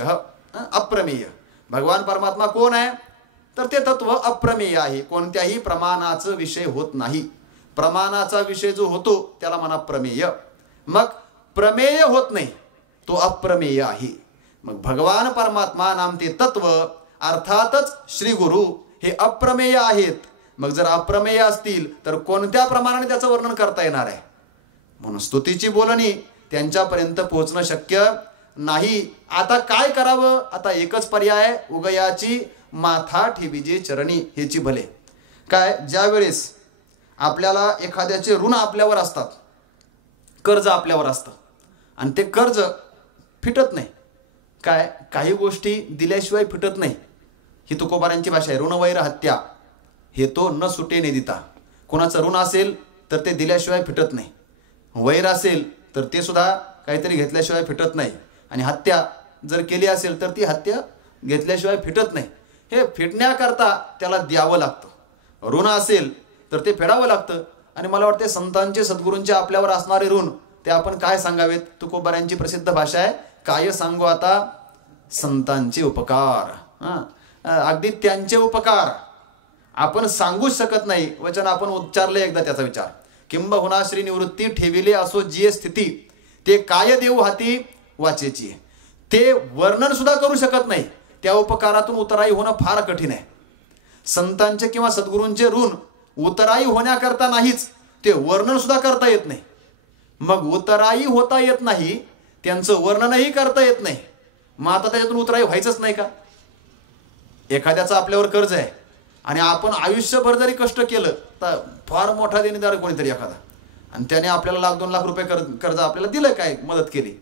अप्रमेय भगवान परमात्मा कोण आहे? तर ते तत्व अप्रमेय आहे, कोणत्याही प्रमाणाचा विषय होत नाही. प्रमाणाचा विषय जो होतो त्याला म्हणा प्रमेय. मग प्रमेय होत नाही तो अप्रमेय आहे. मग भगवान परमात्मा नाम ते तत्व अर्थातच श्री गुरु हे अप्रमेय आहेत. मग जर अप्रमेय असतील तर कोणत्या प्रमाणाने त्याचं वर्णन करता येणार आहे? म्हणून स्तुतीची बोलणी त्यांच्यापर्यंत पोहोचणं शक्य नाही. आता काय करावं? आता एकच पर्याय, उगयाची माथा ठेविजे चरणी हेची भले. काय? ज्या वेळेस आपल्याला एखाद्याचे ऋण आपल्यावर असतात, कर्ज आपल्यावर असतं आणि ते कर्ज फिटत नाही. काय? काही गोष्टी दिल्याशिवाय फिटत नाही. ही तुकोबारांची भाषा आहे. ऋणवैर हत्या हे तो न सुटे ने दिता. कोणाचं ऋण असेल तर ते दिल्याशिवाय फिटत नाही. वैर असेल तर ते सुद्धा काहीतरी घेतल्याशिवाय फिटत नाही. आणि हत्या जर केली असेल तर ती हत्या घेतल्याशिवाय फिटत नाही. हे फिटण्याकरता त्याला द्यावं लागतं. ऋण असेल तर ते फेडावं लागतं. आणि मला वाटते संतांचे सद्गुरूंचे आपल्यावर असणारे ऋण ते आपण काय सांगावेत? तुकोबारांची प्रसिद्ध भाषा आहे, काय सांगू आता संतांचे उपकार. अगदी त्यांचे उपकार आपण सांगूच शकत नाही. वचन आपण उच्चारले एकदा त्याचा विचार. किंबहुना श्री निवृत्ती ठेविले असो जी स्थिती, ते काय देऊ हाती वाचेची. ते वर्णन सुद्धा करू शकत नाही. त्या उपकारातून उतराई होणं फार कठीण आहे. संतांचे किंवा सद्गुरूंचे ऋण उतराई होण्याकरता नाहीच, ते वर्णन सुद्धा करता येत नाही. मग उतराई होता येत नाही, त्यांचं वर्णनही करता येत नाही. मग आता त्याच्यातून उतराई व्हायचंच नाही का? एखाद्याचं आपल्यावर कर्ज आहे आणि आपण आयुष्यभर जरी कष्ट केलं तर फार मोठा देणेदार कोणीतरी एखादा, आणि त्याने आपल्याला 1,00,000-2 लाख रुपये कर्ज आपल्याला दिलं, काय मदत केली,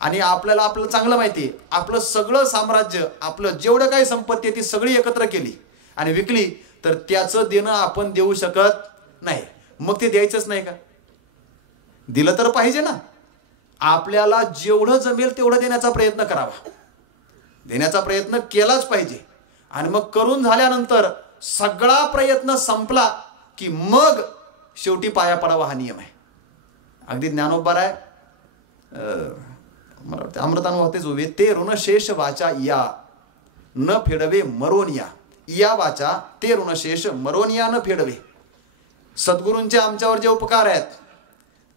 आणि आपल्याला आपलं चांगलं माहिती आहे, आपलं सगळं साम्राज्य, आपलं जेवढं काही संपत्ती आहे ती सगळी एकत्र केली आणि विकली, तर त्याचं देणं आपण देऊ शकत नाही. मग ते द्यायचंच नाही का? दिलं तर पाहिजे ना. आपल्याला जेवढं जमेल तेवढं देण्याचा प्रयत्न करावा. देण्याचा प्रयत्न केलाच पाहिजे. आणि मग करून झाल्यानंतर सगळा प्रयत्न संपला की मग शेवटी पाया पडावा हा नियम आहे. अगदी ज्ञानोबा आहे, मला वाटतं अमृतानुभवतेच उभे, ते ऋणशेष वाचा या न फेडवे मरोनिया. या वाचा ते ऋणशेष मरोनिया न फेडवे. सद्गुरूंचे आमच्यावर जे उपकार आहेत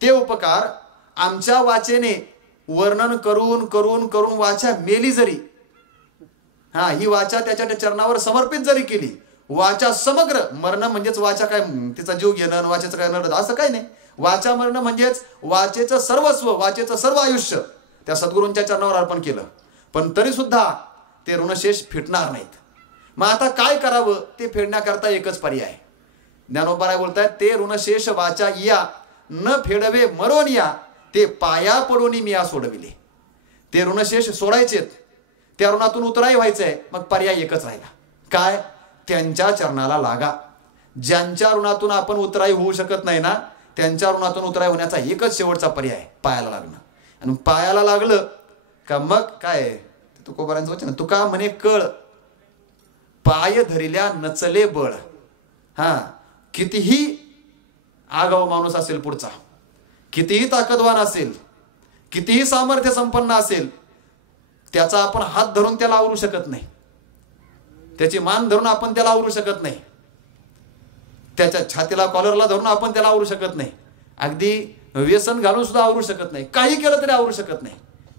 ते उपकार आमच्या वाचेने वर्णन करून करून करून वाचा मेली जरी, ही वाचा त्याच्या चरणावर समर्पित जरी केली, वाचा समग्र मरण म्हणजेच वाचा काय तिचा जीव घेणं, वाचेचं काय नरड असं काही नाही. वाचा मरण म्हणजेच वाचेचं सर्वस्व, वाचेचं सर्व आयुष्य त्या सद्गुरूंच्या चरणावर अर्पण केलं, पण तरी सुद्धा ते ऋणशेष फिटणार नाहीत. मग आता काय करावं? ते फेडण्याकरता एकच पर्याय. ज्ञानोबा बोलतायत, ते ऋणशेष वाचा या न फेडवे मरोनिया, ते पाया पडोनी मिया सोडविले. ते ऋणशेष सोडायचेत, त्या ऋणातून उतराई व्हायचंय. मग पर्याय एकच राहिला, काय? त्यांच्या चरणाला लागा. ज्यांच्या ऋणातून आपण उतराई होऊ शकत नाही ना, त्यांच्या ऋणातून उतराई होण्याचा एकच शेवटचा पर्याय पायाला लागणं. आणि पायाला लागलं का मग काय? तुकोबारांचं वचन, तुका म्हणे कळ पाय धरिल्या नचले बळ. कितीही आगाव माणूस असेल पुढचा, कितीही ताकदवान असेल, कितीही सामर्थ्य संपन्न असेल, त्याचा आपण हात धरून त्याला आवरू शकत नाही. त्याची मान धरून आपण त्याला आवरू शकत नाही. त्याच्या छातीला कॉलरला धरून आपण त्याला आवरू शकत नाही. अगदी व्यसन घालून सुद्धा आवरू शकत नाही. काही केलं तरी आवरू शकत नाही.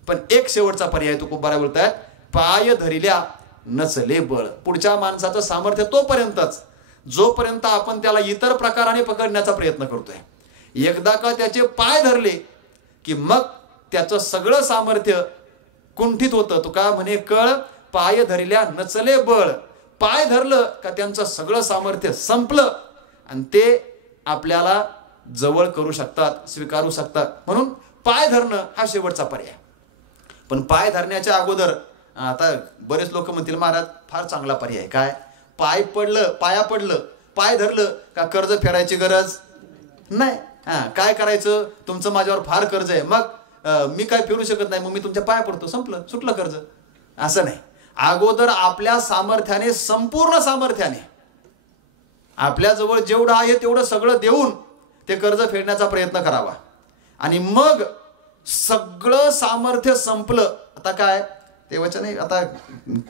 पण एक शेवटचा पर्याय तुकोबारा बोलतायत, पाय धरिल्या नचले बळ. पुढच्या माणसाचं सामर्थ्य तोपर्यंतच जोपर्यंत आपण त्याला इतर प्रकाराने पकडण्याचा प्रयत्न करतोय. एकदा का त्याचे पाय धरले की मग त्याचं सगळं सामर्थ्य कुंठित होतं. तुका म्हणे कळ पाय धरल्या नचले बळ. पाय धरलं का त्यांचं सगळं सामर्थ्य संपलं आणि ते आपल्याला जवळ करू शकतात, स्वीकारू शकतात. म्हणून पाय धरणं हा शेवटचा पर्याय. पण पाय धरण्याच्या अगोदर आता बरेच लोक म्हणतील, महाराज फार चांगला पर्याय. काय? पाय पडलं, पाया पडलं, पाय धरलं का कर्ज फेडायची गरज नाही. काय करायचं? तुमचं माझ्यावर फार कर्ज आहे, मग मी काय फेडू शकत नाही, मग मी तुमच्या पाया पडतो, संपलं, सुटलं कर्ज. असं नाही. अगोदर आपल्या सामर्थ्याने, संपूर्ण सामर्थ्याने, आपल्याजवळ जेवढं आहे तेवढं सगळं देऊन ते कर्ज फेडण्याचा प्रयत्न करावा. आणि मग सगळं सामर्थ्य संपलं, आता काय ते वचन आहे. आता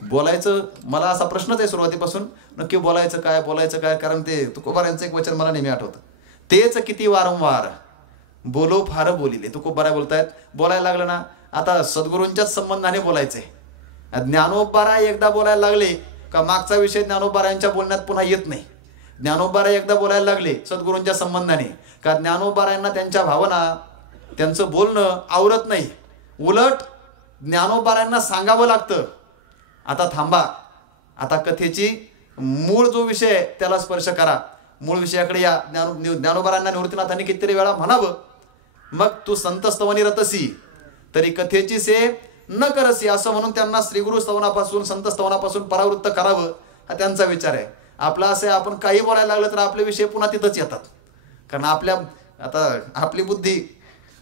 बोलायचं मला असा प्रश्नच आहे सुरुवातीपासून, नक्की बोलायचं काय, कारण ते तुकोबारायांचं एक वचन मला नेहमी आठवतं, तेच किती वारंवार बोलो फार बोलिले. तुकोबारा बोलतायत, बोलायला लागलं ना, आता सद्गुरूंच्याच संबंधाने बोलायचंय. ज्ञानोबारा एकदा बोलायला लागले का मागचा विषय ज्ञानोबारायांच्या बोलण्यात पुन्हा येत नाही. ज्ञानोबारा एकदा बोलायला लागले सद्गुरूंच्या संबंधाने का ज्ञानोबारायांना त्यांच्या भावना, त्यांचं बोलणं आवरत नाही. उलट ज्ञानोबारायांना सांगावं लागतं, आता थांबा, आता कथेची मूळ जो विषय आहे त्याला स्पर्श करा, मूळ विषयाकडे या. ज्ञानोबारायांना निवृत्तीनाथांनी कितीतरी वेळा म्हणावं, मग तू संत स्तवनी रतसी तरी कथेची से न करसी, असं म्हणून त्यांना श्रीगुरु स्तवनापासून, संत स्तवनापासून परावृत्त करावं, हा त्यांचा विचार आहे. आपला असं आहे, आपण काही बोलायला लागलं तर आपले विषय पुन्हा तिथंच येतात. कारण आपली बुद्धी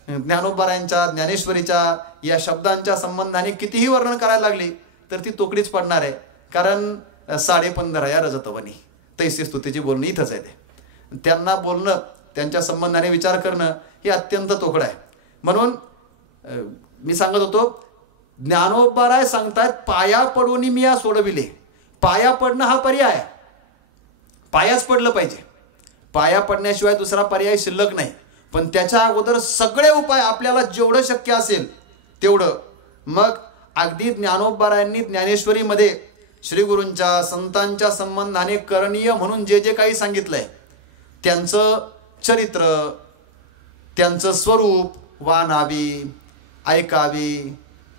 ज्ञानोबारायांच्या, ज्ञानेश्वरीच्या या शब्दांच्या संबंधाने कितीही वर्णन करायला लागली तर ती तोकडीच पडणार आहे. कारण 15.5 या रजतवनी तैसी स्तुतीची बोलणं इथंच आहे. ते त्यांना बोलणं, त्यांच्या संबंधाने विचार करणं हे अत्यंत तोकडं आहे. म्हणून मी सांगत होतो, ज्ञानोबाराय सांगतायत पाया पडून मी या सोडविले. पाया पडणं हा पर्याय, पायाच पडलं पाहिजे, पाया पडण्याशिवाय दुसरा पर्याय शिल्लक नाही. पण त्याच्या अगोदर सगळे उपाय आपल्याला जेवढं शक्य असेल तेवढं. मग अगदी ज्ञानोबारायांनी ज्ञानेश्वरीमध्ये श्रीगुरूंच्या, संतांच्या संबंधाने करणीय म्हणून जे जे काही सांगितलंय, त्यांचं चरित्र, त्यांचं स्वरूप वानावी, ऐकावी,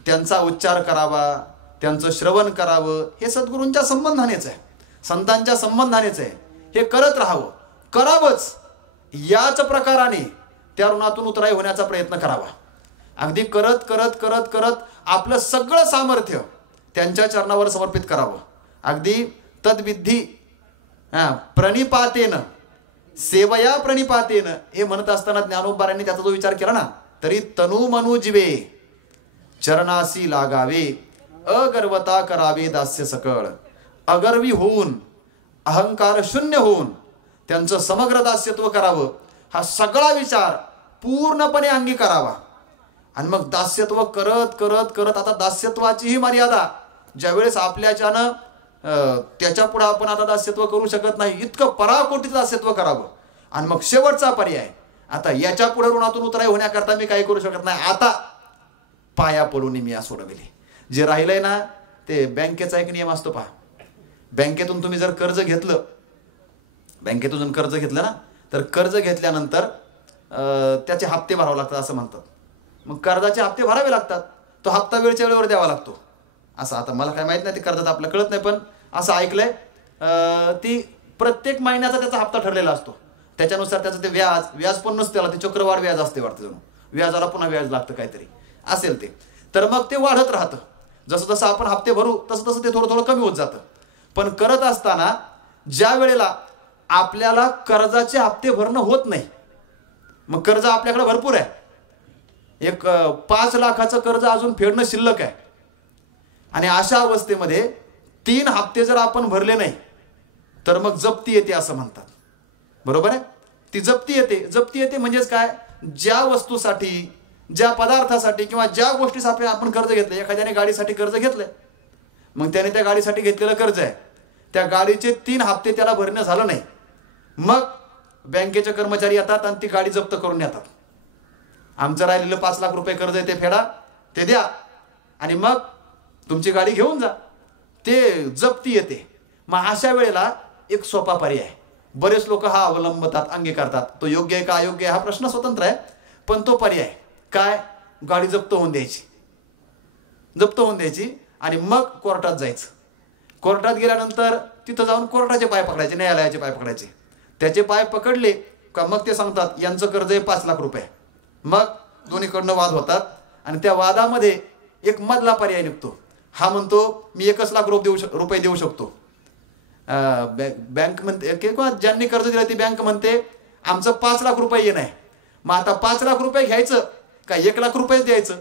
त्यांचा उच्चार करावा, त्यांचं श्रवण करावं, हे सद्गुरूंच्या संबंधानेच आहे, संतांच्या संबंधानेच आहे. हे करत राहावं, करावंच. याच प्रकाराने त्या ऋणातून उतराई होण्याचा प्रयत्न करावा. अगदी करत करत करत करत आपलं सगळं सामर्थ्य त्यांच्या चरणावर समर्पित करावं. अगदी तद्विधी प्रणिपातेन सेवया प्रणिपातेन हे म्हणत असताना ज्ञानोबारांनी त्याचा जो विचार केला ना, तरी तनु मनु जीवे चरणासी लागावे, अगर्वता करावे दास्य सकळ. अगर्वी होऊन, अहंकार शून्य होऊन त्यांचं समग्र दास्यत्व करावं, हा सगळा विचार पूर्णपणे अंगीकारावा. आणि मग दास्यत्व करत करत करत, आता दास्यत्वाचीही मर्यादा, ज्यावेळेस आपल्याच्यानं त्याच्या पुढे आपण आता दास्यत्व करू शकत नाही, इतकं पराकोटीचं दास्यत्व करावं. आणि मग शेवटचा पर्याय, आता याच्या पुढे ऋणातून उतराई होण्याकरता मी काही करू शकत नाही, आता पाया पडून मी या सोडविले. जे राहिलंय ना, ते बँकेचा एक नियम असतो पहा. बँकेतून तुम्ही जर कर्ज घेतलं, बँकेतून कर्ज घेतलं ना, तर कर्ज घेतल्यानंतर त्याचे हप्ते भरावे लागतात असं म्हणतात. मग कर्जाचे हप्ते भरावे लागतात, तो हप्ता वेळच्या वेळेवर द्यावा लागतो असं. आता मला काय माहित नाही, ते कर्जात आपलं कळत नाही, पण असं ऐकलंय ती प्रत्येक महिन्याचा त्याचा हप्ता ठरलेला असतो. त्याच्यानुसार त्याचं ते व्याज पण नसतं, त्याला ते चक्रवाढ व्याज असते वाटतं, जणू व्याजाला पुन्हा व्याज लागतं काहीतरी असेल ते. तर मग ते वाढत राहतं, जसं जसं आपण हप्ते भरू तसं तसं ते थोडं थोडं कमी होत जातं. पण करत असताना ज्या वेळेला आपल्याला कर्जाचे हप्ते भरणं होत नाही, मग कर्ज आपल्याकडे भरपूर आहे, एक 5 लाखाचं कर्ज अजून फेडणं शिल्लक आहे, आणि अशा अवस्थेमध्ये 3 हप्ते जर आपण भरले नाही तर मग जप्ती येते असं म्हणतात. बरोबर आहे, ती जप्ती येते. जप्ती येते म्हणजेच काय, ज्या वस्तूसाठी, ज्या पदार्थासाठी किंवा ज्या गोष्टीसाठी आपण कर्ज घेतलं, एखाद्याने गाडीसाठी कर्ज घेतलंय, मग त्याने त्या गाडीसाठी घेतलेलं कर्ज आहे, त्या गाडीचे 3 हप्ते त्याला भरणं झालं नाही, मग बँकेचे कर्मचारी येतात आणि ती गाडी जप्त करून येतात. आमचं राहिलेलं 5 लाख रुपये कर्ज आहे ते फेडा, ते द्या, आणि मग तुमची गाडी घेऊन जा. ते जप्ती येते. मग अशा वेळेला एक सोपा पर्याय, बरेच लोक हा अवलंबतात, अंगीकारतात. तो योग्य आहे का अयोग्य आहे हा प्रश्न स्वतंत्र आहे, पण तो पर्याय काय, गाडी जप्त होऊन द्यायची, जप्त होऊन द्यायची, आणि मग कोर्टात जायचं. कोर्टात गेल्यानंतर तिथं जाऊन कोर्टाचे पाय पकडायचे, न्यायालयाचे पाय पकडायचे. त्याचे पाय पकडले का मग ते सांगतात यांचं कर्ज आहे 5 लाख रुपये. मग दोन्हीकडनं वाद होतात, आणि त्या वादामध्ये एक मधला पर्याय निघतो. हा म्हणतो मी 1 लाख रुपये देऊ शकतो. बँक म्हणते किंवा ज्यांनी कर्ज दिलं ती बँक म्हणते आमचं 5 लाख रुपये येणं आहे. मग आता 5 लाख रुपये घ्यायचं का 1 लाख रुपयेच द्यायचं,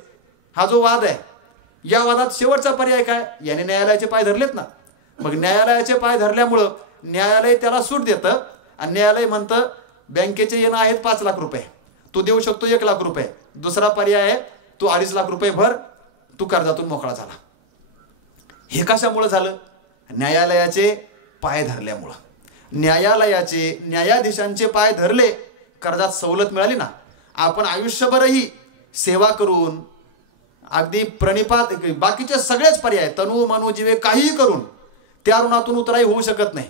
हा जो वाद आहे या वादात शेवटचा पर्याय काय? याने न्यायालयाचे पाय धरलेत ना, मग न्यायालयाचे पाय धरल्यामुळं न्यायालय त्याला सूट देतं आणि न्यायालय म्हणतं बँकेचे येणं आहेत 5 लाख रुपये, तू देऊ शकतो 1 लाख रुपये. दुसरा पर्याय आहे तू 2.5 लाख रुपये भर, तू कर्जातून मोकळा झाला. हे कशामुळं झालं? न्यायालयाचे पाय धरल्यामुळं. न्यायालयाचे न्यायाधीशांचे पाय धरले, कर्जात सवलत मिळाली ना. आपण आयुष्यभरही सेवा करून अगदी प्रणिपात बाकीचे सगळेच पर्याय तनु मनु जीवे काहीही करून त्या ऋणातून उतराई होऊ शकत नाही.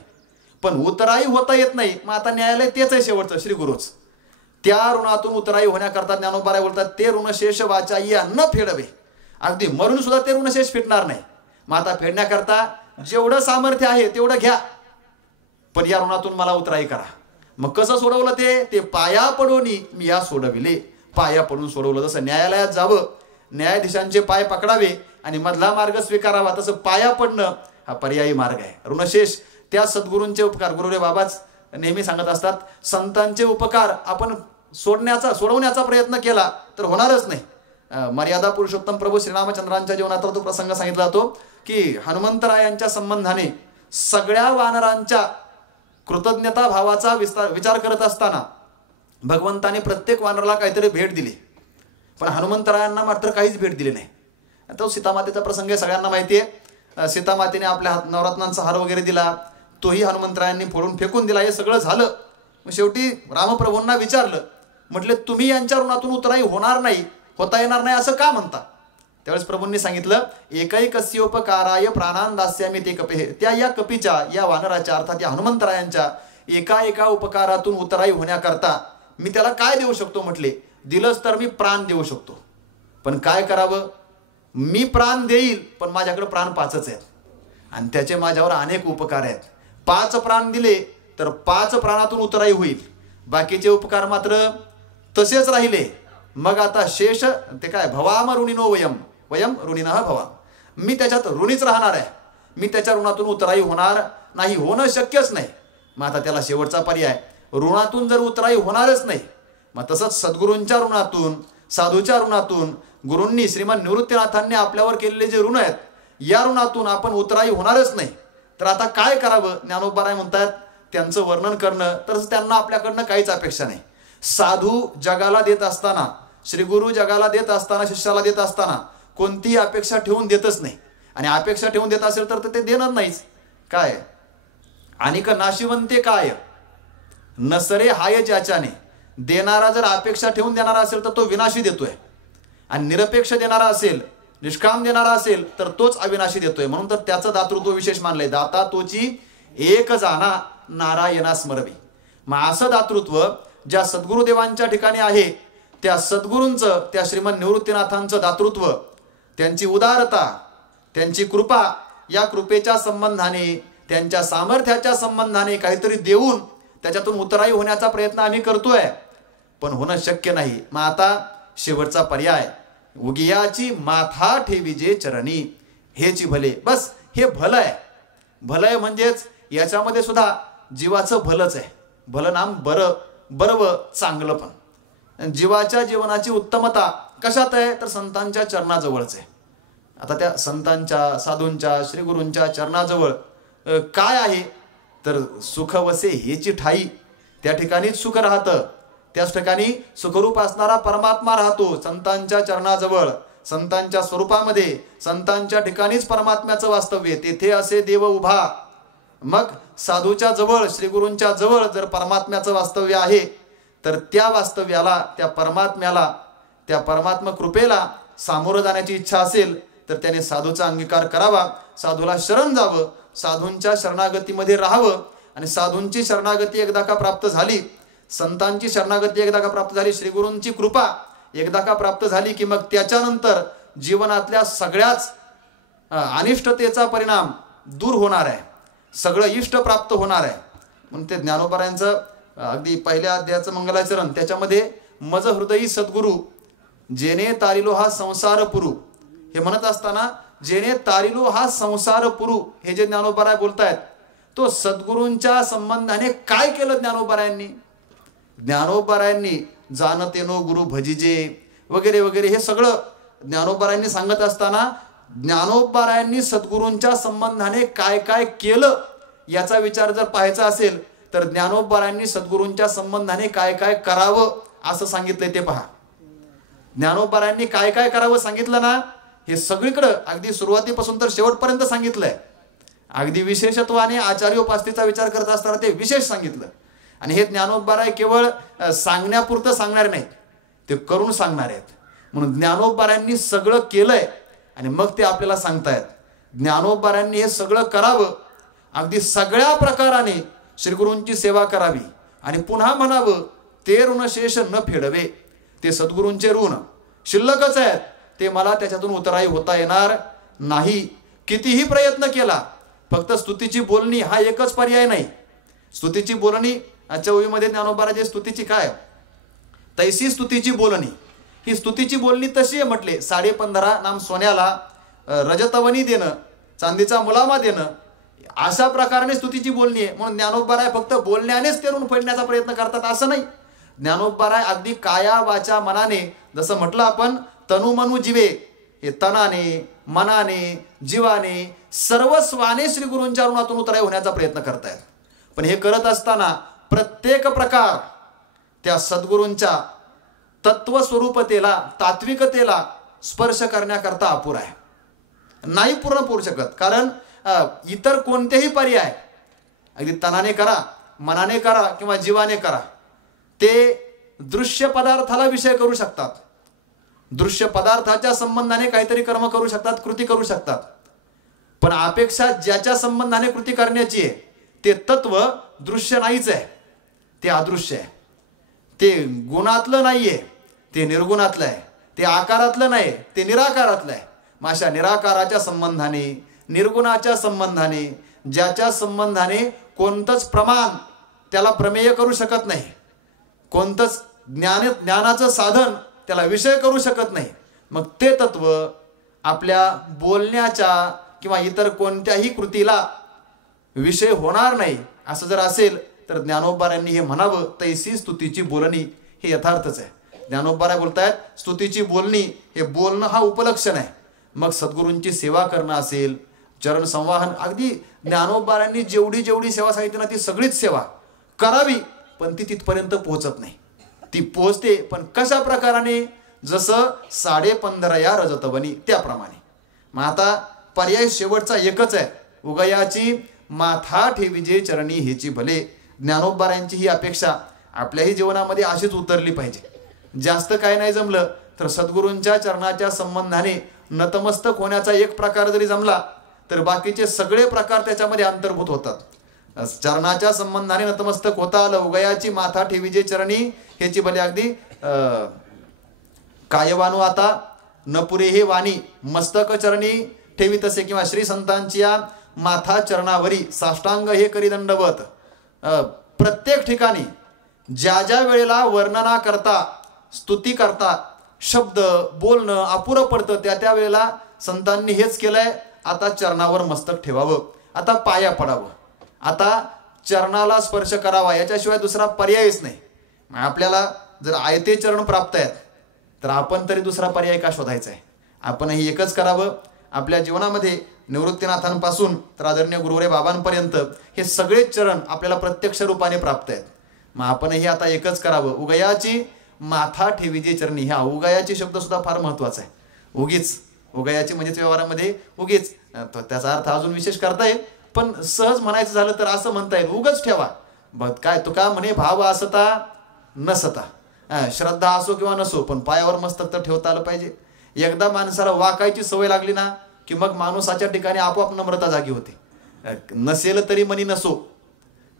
पण उतराई होता येत नाही, मग आता न्यायालय तेच आहे शेवटचं, श्री गुरुच. त्या ऋणातून उतराई होण्याकरता ज्ञानोबा बोलतात ते ऋणशेष वाचाय्या न फेडवे. अगदी मरून सुद्धा ते ऋणशेष फिटणार नाही. मग आता फेडण्याकरता जेवढं सामर्थ्य आहे तेवढं घ्या, पण या ऋणातून मला उतराई करा. मग कसं सोडवलं ते पाया पडून मी या सोडविले. पाया पडून सोडवलं. जसं न्यायालयात जावं, न्यायाधीशांचे पाय पकडावे आणि मधला मार्ग स्वीकारावा, तसं पाया पडणं हा पर्यायी मार्ग आहे. ऋणशेष त्या सद्गुरूंचे उपकार गुरुदेव बाबाच नेहमी सांगत असतात, संतांचे उपकार आपण सोडवण्याचा प्रयत्न केला तर होणारच नाही. मर्यादा पुरुषोत्तम प्रभू श्रीरामचंद्रांच्या जीवनात तो प्रसंग सांगितला जातो की हनुमंतरायांच्या संबंधाने सगळ्या वानरांच्या कृतज्ञता भावाचा विचार करत असताना भगवंताने प्रत्येक वानराला काहीतरी भेट दिली, पण हनुमंतरायांना मात्र काहीच भेट दिली नाही. तो सीतामातेचा प्रसंग सगळ्यांना माहिती आहे. सीतामातेने आपल्या नवरत्नांचा हार वगैरे दिला, तोही हनुमंतरायांनी फोडून फेकून दिला. हे सगळं झालं. मग शेवटी रामप्रभूंना विचारलं, म्हटले तुम्ही यांच्या ऋणातून उतराई होता येणार नाही असं का म्हणता? त्यावेळेस प्रभूंनी सांगितलं, एकैकस्योपकाराय प्राणान दास्यामी ते कपे. त्या या कपीच्या, या वानराच्या अर्थात या हनुमंतरायांच्या एका उपकारातून उतराई होण्याकरता मी त्याला काय देऊ शकतो? म्हटले दिलंच तर मी प्राण देऊ शकतो, पण काय करावं? मी प्राण देईल, पण माझ्याकडे प्राण 5च आहेत आणि त्याचे माझ्यावर अनेक उपकार आहेत. 5 प्राण दिले तर 5 प्राणातून उतराई होईल, बाकीचे उपकार मात्र तसेच राहिले. मग आता शेष ते काय? भवाम ऋणिनो वयम ऋणिनः भवाम. मी त्याच्यात ऋणीच राहणार आहे, मी त्याच्या ऋणातून उतराई होणार नाही, होणं शक्यच नाही. मग आता त्याला शेवटचा पर्याय, ऋणातून जर उतराई होणारच नाही, मग तसंच सद्गुरूंच्या ऋणातून, साधूच्या ऋणातून, गुरूंनी श्रीमान निवृत्तीनाथांनी आपल्यावर केलेले जे ऋण आहेत, या ऋणातून आपण उतराई होणारच नाही. तर आता काय करावं? ज्ञानोबा म्हणतात त्यांचं वर्णन करणं, तर त्यांना आपल्याकडनं काहीच अपेक्षा नाही. साधू जगाला देत असताना, श्रीगुरु जगाला देत असताना, शिष्याला देत असताना कोणतीही अपेक्षा ठेवून देतच नाही. आणि अपेक्षा ठेवून देत असेल तर ते देणार नाहीच. काय अनिक नाशिवंते काय नसरे हाय ज्याच्याने. देणारा जर अपेक्षा ठेवून देणारा असेल तर तो विनाशी देतोय, आणि निरपेक्ष देणारा असेल, निष्काम देणारा असेल तर तोच अविनाशी देतोय. म्हणून तर त्याचं दातृत्व विशेष मानलंय. दाता तोची एक जाणा नारायणा स्मरवी. मग असं दातृत्व ज्या सद्गुरुदेवांच्या ठिकाणी आहे, त्या सद्गुरूंचं, त्या श्रीमन निवृत्तीनाथांचं दातृत्व, त्यांची उदारता, त्यांची कृपा, या कृपेच्या संबंधाने, त्यांच्या सामर्थ्याच्या संबंधाने काहीतरी देऊन त्याच्यातून उतराई होण्याचा प्रयत्न आम्ही करतोय, पण होणं शक्य नाही. मग आता शेवटचा पर्याय, उगियाची माथा ठेवीजे चरणी हेची भले. बस हे भलं आहे. भलं आहे म्हणजेच याच्यामध्ये सुद्धा जीवाचं भलंच आहे. भलं नाम बरं, बरं चांगलं. पण जीवाच्या जीवनाची उत्तमता कशात आहे? तर संतांच्या चरणाजवळच आहे. आता त्या संतांच्या, साधूंच्या, श्रीगुरूंच्या चरणाजवळ काय आहे? तर सुख वसे हेची ठाई. त्या ठिकाणीच सुख राहतं, त्याच ठिकाणी सुखरूप असणारा परमात्मा राहतो. संतांच्या चरणाजवळ, संतांच्या स्वरूपामध्ये, संतांच्या ठिकाणीच परमात्म्याचं वास्तव्य, तेथे असे देव उभा. मग साधूच्या जवळ, श्रीगुरूंच्या जवळ जर परमात्म्याचं वास्तव्य आहे, तर त्या वास्तव्याला, त्या परमात्म्याला, त्या परमात्मा कृपेला सामोरं जाण्याची इच्छा असेल तर त्याने साधूचा अंगीकार करावा, साधूला शरण जावं, साधूंच्या शरणागतीमध्ये राहावं. आणि साधूंची शरणागती एकदा का प्राप्त झाली, संतांची शरणागती एकदा का प्राप्त झाली, श्रीगुरूंची कृपा एकदा का प्राप्त झाली की मग त्याच्यानंतर जीवनातल्या सगळ्याच अनिष्टतेचा परिणाम दूर होणार आहे, सगळं इष्ट प्राप्त होणार आहे. म्हणून ते ज्ञानोबारायांचं अगदी पहिल्या अध्यायाचं मंगलाचरण, त्याच्यामध्ये मज हृदयी सद्गुरू जेने तारिलो हा संसार पुरू, हे म्हणत असताना जेने तारिलो हा संसार पुरू, हे जे ज्ञानोबाराय बोलतायत, तो सद्गुरूंच्या संबंधाने काय केलं ज्ञानोबारायांनी? ज्ञानोबारायांनी जाणतेनो गुरु भजिजे वगैरे वगैरे हे सगळं ज्ञानोबारायांनी सांगत असताना ज्ञानोबारायांनी सद्गुरूंच्या संबंधाने काय काय केलं याचा विचार जर पाहायचा असेल तर ज्ञानोबारायांनी सद्गुरूंच्या संबंधाने काय काय करावं असं सांगितलंय ते पहा. ज्ञानोबारायांनी काय काय करावं सांगितलं ना, हे सगळीकडं अगदी सुरुवातीपासून तर शेवटपर्यंत सांगितलंय. अगदी विशेषत्वाने आचार्योपासनेचा विचार करत असताना ते विशेष सांगितलं. आणि हे ज्ञानोबाराय केवळ सांगण्यापुरतं सांगणार नाहीत, ते करून सांगणार आहेत. म्हणून ज्ञानोबारायांनी सगळं केलंय आणि मग ते आपल्याला सांगतायत. ज्ञानोबारायांनी हे सगळं करावं, अगदी सगळ्या प्रकाराने श्रीगुरूंची सेवा करावी आणि पुन्हा म्हणावं ते ऋण शेष न फेडवे. ते सद्गुरूंचे ऋण शिल्लकच आहेत, ते मला त्याच्यातून उतराई होता येणार नाही. कितीही प्रयत्न केला, फक्त स्तुतीची बोलणी हा एकच पर्याय नाही. स्तुतीची बोलणी आजच्या ओळीमध्ये ज्ञानोबाराजे स्तुतीची काय तैसी स्तुतीची बोलणी. ही स्तुतीची बोलणी तशी आहे म्हटले. 15.5 नाम सोन्याला रजतवनी देणं, चांदीचा मुलामा देणं, अशा प्रकारे स्तुतीची बोलणी आहे. म्हणून ज्ञानोबाराय फक्त बोलण्यानेच ते ऋण फेडण्याचा प्रयत्न करतात असं नाही. ज्ञानोबाराय अगदी काया वाचा मनाने, जसं म्हटलं आपण तनु मनु जीवे, हे तनाने मनाने जीवाने सर्वस्वाने श्रीगुरूंच्या ऋणातून उतराई होण्याचा प्रयत्न करतायत. पण हे करत असताना प्रत्येक प्रकार त्या सद्गुरूंच्या तत्वस्वरूपतेला, तात्विकतेला स्पर्श करण्याकरता अपुरा आहे, नाही पूर्ण पोरू शकत. कारण इतर कोणतेही पर्याय अगदी तनाने करा, मनाने करा किंवा जीवाने करा, ते दृश्य पदार्थाला विषय करू शकतात. दृश्य पदार्थाच्या संबंधाने काहीतरी कर्म करू शकतात, कृती करू शकतात. पण अपेक्षा ज्याच्या संबंधाने कृती करण्याची आहे ते तत्व दृश्य नाहीच आहे, ते अदृश्य आहे. ते गुणातलं नाहीये, ते निर्गुणातलं आहे. ते आकारातलं नाही, ते निराकारातलं आहे. मग अशा निराकाराच्या संबंधाने, निर्गुणाच्या संबंधाने, ज्याच्या संबंधाने कोणतंच प्रमाण त्याला प्रमेय करू शकत नाही, कोणतंच ज्ञानाचं साधन त्याला विषय करू शकत नाही, मग ते तत्व आपल्या बोलण्याच्या किंवा इतर कोणत्याही कृतीला विषय होणार नाही. असं जर असेल तर ज्ञानोबारायांनी हे म्हणावं तैसी स्तुतीची बोलणी, हे यथार्थच आहे. ज्ञानोबाराय बोलतायत स्तुतीची बोलणी, हे बोलणं हा उपलक्षण आहे. मग सद्गुरूंची सेवा करणं असेल, चरण संवाहन, अगदी ज्ञानोबारायांनी जेवढी सेवा सांगितली ना ती सगळीच सेवा करावी, पण ती तिथपर्यंत पोहोचत नाही. ती पोहोचते पण कशा प्रकाराने, जसं 15.5 या रजतवनी त्याप्रमाणे. मग आता पर्याय शेवटचा एकच आहे, उगयाची माथा ठेविजे चरणी हेची भले. ज्ञानोबारायांची ही अपेक्षा आपल्याही जीवनामध्ये अशीच उतरली पाहिजे. जास्त काय नाही जमलं तर सद्गुरूंच्या चरणाच्या संबंधाने नतमस्तक होण्याचा एक प्रकार जरी जमला तर बाकीचे सगळे प्रकार त्याच्यामध्ये अंतर्भूत होतात. चरणाच्या संबंधाने नतमस्तक होता आलं, उगयाची माथा ठेविजे चरणी हेची भले. अगदी कायवानू आता न पुरे हे वाणी, मस्तक चरणी ठेवी तसे, किंवा श्री संतांची या माथा चरणावरी साष्टांग हे करी दंडवत. प्रत्येक ठिकाणी ज्या ज्या वेळेला वर्णना करता, स्तुती करता, शब्द बोलणं अपुरं पडतं, त्या वेळेला संतांनी हेच केलंय, आता चरणावर मस्तक ठेवावं, आता पाया पडावं, आता चरणाला स्पर्श करावा, याच्याशिवाय दुसरा पर्यायच नाही. आपल्याला जर आयते चरण प्राप्त आहेत तर आपण तरी दुसरा पर्याय का शोधायचा आहे? आपणही एकच करावं. आपल्या जीवनामध्ये निवृत्तीनाथांपासून तर आदरणीय गुरुवरे बाबांपर्यंत हे सगळेच चरण आपल्याला प्रत्यक्ष रूपाने प्राप्त आहेत. मग आपणही आता एकच करावं, उगयाची माथा ठेविजे चरणी. हा उगयाची शब्द सुद्धा फार महत्वाचा आहे. उगीच, उगयाची म्हणजेच व्यवहारामध्ये उगीच, त्याचा अर्थ अजून विशेष करता येईल, पण सहज म्हणायचं झालं तर असं म्हणता येईल, उगच ठेवा. बघ काय तुका म्हणे, भाव असता नसता, श्रद्धा असो किंवा नसो, पण पायावर मस्तक तर ठेवता आलं पाहिजे. एकदा माणसाला वाकायची सवय लागली ना की मग माणूसाच्या ठिकाणी आपोआप नम्रता जागी होते. नसेल तरी मनी नसो,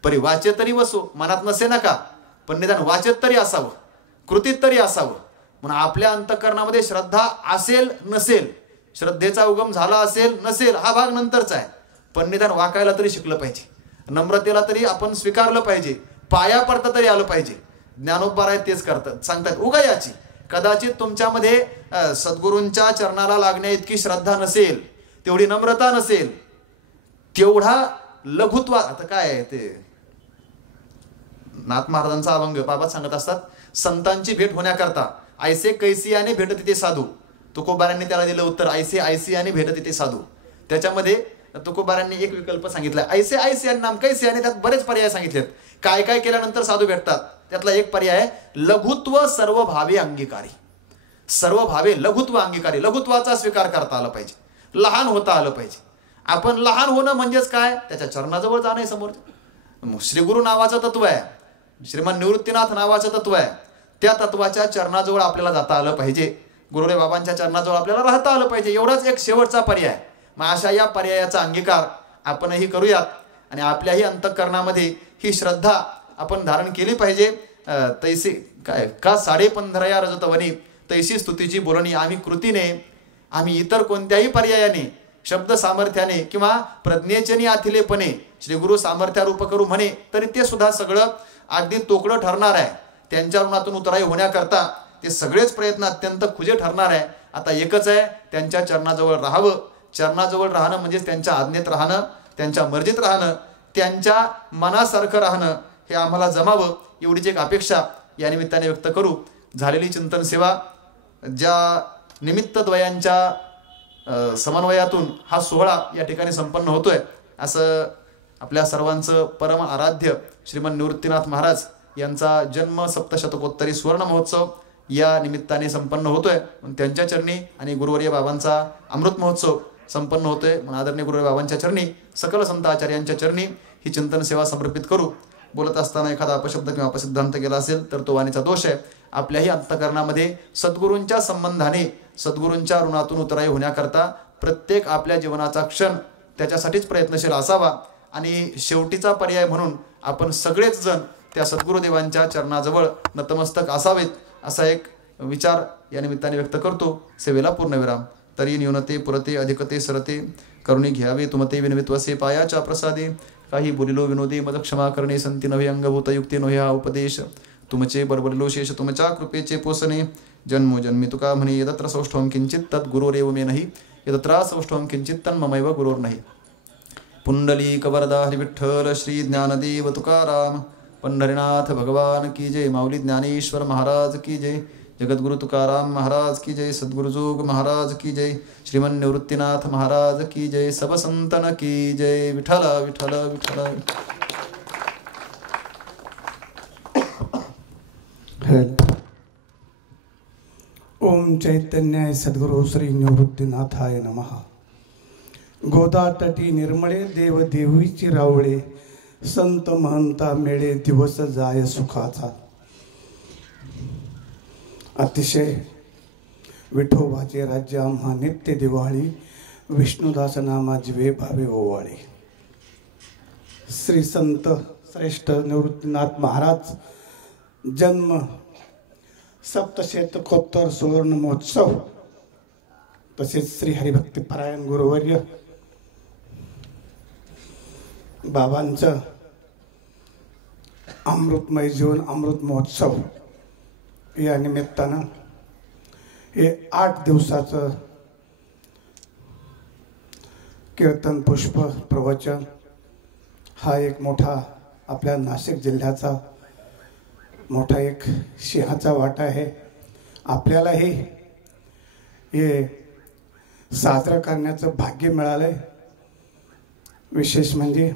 परी वाचे तरी वसो. मनात नसे नका, पण निदान वाचेत तरी असावं, कृतीत तरी असावं. म्हणून आपल्या अंतःकरणामध्ये श्रद्धा असेल नसेल, श्रद्धेचा उगम झाला असेल नसेल, हा भाग नंतरचा आहे, पण निदान वाकायला तरी शिकलं पाहिजे, नम्रतेला तरी आपण स्वीकारलं पाहिजे, पाया पडता तरी आलं पाहिजे. ज्ञानोबाराय तेच करतात, सांगतात उगयाची. कदाचित तुमच्यामध्ये सद्गुरूंच्या चरणाला लागण्या इतकी श्रद्धा नसेल, तेवढी नम्रता नसेल, तेवढा लघुत्व. आता काय आहे ते नाथ महाराजांचा अभंग बाबा सांगत असतात, संतांची भेट होण्याकरता ऐसे कैसियाने भेटते ते साधू. तुकोबारांनी त्याला दिलं उत्तर, ऐसे ऐसे आणि भेटत तिथे साधू. त्याच्यामध्ये तुकोबारांनी एक विकल्प सांगितला, ऐसे ऐसे आणि नाम कैसे, आणि त्यात बरेच पर्याय सांगितलेत. काय काय केल्यानंतर साधू भेटतात. त्यातला एक पर्याय आहे लघुत्व सर्व भावे अंगीकारी. सर्व भावे लघुत्व अंगीकारी, लघुत्वाचा स्वीकार करता आला पाहिजे, लहान होता आलं पाहिजे. आपण लहान होणं म्हणजेच काय, त्याच्या चरणाजवळ जाणं समोर. श्री गुरु नावाचं तत्व आहे, श्रीमान निवृत्तीनाथ नावाचं तत्व आहे. त्या तत्वाच्या चरणाजवळ आपल्याला जाता आलं पाहिजे, गुरुदेव बाबांच्या चरणाजवळ आपल्याला राहता आलं पाहिजे. एवढाच एक शेवटचा पर्याय. मग अशा या पर्यायाचा अंगीकार आपणही करूयात आणि आपल्याही अंतःकरणामध्ये ही श्रद्धा आपण धारण केली पाहिजे. तैसी काय का 15.5 रजतवनी तैसी स्तुतीची बोलणी. आम्ही कृतीने, आम्ही इतर कोणत्याही पर्यायाने, शब्द सामर्थ्याने किंवा प्रज्ञेचेनी आथिलेपणे श्री गुरु सामर्थ्यारूप करू म्हणे तरी ते सुद्धा सगळं अगदी तोकडं ठरणार आहे. त्यांच्या ऋणातून उतराई होण्याकरता ते सगळेच प्रयत्न अत्यंत खुजे ठरणार आहे. आता एकच आहे, त्यांच्या चरणाजवळ राहावं. चरणाजवळ राहणं म्हणजे त्यांच्या आज्ञेत राहणं, त्यांच्या मर्जीत राहणं, त्यांच्या मनासारखं राहणं हे आम्हाला जमावं, एवढीच एक अपेक्षा या निमित्ताने व्यक्त करू. झालेली चिंतन सेवा ज्या निमित्तद्वयांच्या समन्वयातून हा सोहळा या ठिकाणी संपन्न होतोय, असं आपल्या सर्वांचं परम आराध्य श्रीमन निवृत्तीनाथ महाराज यांचा जन्म सप्तशतकोत्तरी सुवर्ण महोत्सव या निमित्ताने संपन्न होतोय. त्यांच्या चरणी आणि गुरुवर्य बाबांचा अमृत महोत्सव संपन्न होतोय. आदरणीय गुरुवर्य बाबांच्या चरणी, सकल संत आचार्यांच्या चरणी ही चिंतन सेवा समर्पित करू. बोलत असताना एखादा अपशब्द किंवा अपसिद्धांत केला असेल तर तो वाणीचा दोष आहे. आपल्याही अंतःकरणामध्ये सद्गुरूंच्या संबंधाने, सद्गुरूंच्या ऋणातून उतराई होण्याकरता प्रत्येक आपल्या जीवनाचा क्षण त्याच्यासाठीच प्रयत्नशील असावा. आणि शेवटीचा पर्याय म्हणून आपण सगळेच जण त्या सद्गुरुदेवांच्या चरणाजवळ नतमस्तक असावेत, असा एक विचार या निमित्ताने व्यक्त करतो. सेवेला पूर्णविराम. तरी न्यूनते पुरते अधिकते सरते करुणी घ्यावे तुमते विनवित्वसे पायाच्या प्रसादे. काही बोलिलो विनोदी मद क्षमा करणे संती नव्हे अंगभूत युक्ती नव्हे हा उपदेश. तुमचे बरबरलो शेष तुमच्या कृपेचे पोसणे. जन्मोजन्मी तुका म्हणे यदत्र सौष्ठवं किंचित तत् गुरोरेव मे नाही, यदत्रा सौष्ठवं किंचित तन्ममैव गुरोर नाही. पुंडलीक वरदा हरी विठ्ठल श्री ज्ञानदेव तुकाराम. पंढरीनाथ भगवान की जय. माऊली ज्ञानेश्वर महाराज की जय. जगद्गुरु तुकाराम महाराज की जय. सद्गुरुजोग महाराज की जय. श्रीमन निवृत्तीनाथ महाराज की जय. सब संतन की जय. विठ्ठल विठ्ठल विठ्ठल. ओम चैतन्याय सद्गुरु श्री निवृत्तीनाथाय नमः. गोदा तटी निर्मळे देव देवीची रावळे. संत महंता मेळे दिवस जाय सुखाचा. अतिशय विठोबाचे राज्य आम्हा नित्य दिवाळी. विष्णुदास नामा जिवे भावे ओवाळी. श्री संत श्रेष्ठ निवृत्तीनाथ महाराज जन्म सप्तशतकोत्तर सुवर्ण महोत्सव, तसेच श्री हरिभक्तीपरायण गुरुवर्य बाबांचं अमृतमय जीवन अमृत महोत्सव या निमित्तानं हे 8 दिवसाचं कीर्तन पुष्प प्रवचन हा एक मोठा आपल्या नाशिक जिल्ह्याचा मोठा एक सिंहाचा वाटा आहे. आपल्यालाही हे साजरं करण्याचं भाग्य मिळालं आहे. विशेष म्हणजे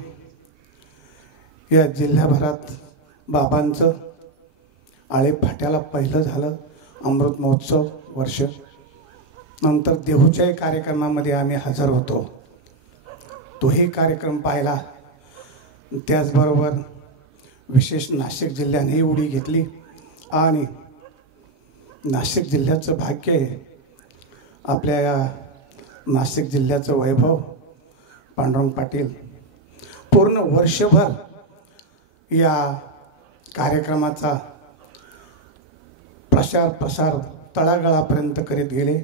या जिल्ह्याभरात बाबांचं आळेफाट्याला पहिलं झालं अमृत महोत्सव वर्ष. नंतर देहूच्याही कार्यक्रमामध्ये आम्ही हजर होतो. तोही कार्यक्रम पाहिला. त्याचबरोबर विशेष नाशिक जिल्ह्याने उडी घेतली आणि नाशिक जिल्ह्याचं भाग्य आहे. आपल्या या नाशिक जिल्ह्याचं वैभव पांडुरंग पाटील पूर्ण वर्षभर या कार्यक्रमाचा प्रसार तळागाळापर्यंत करीत गेले.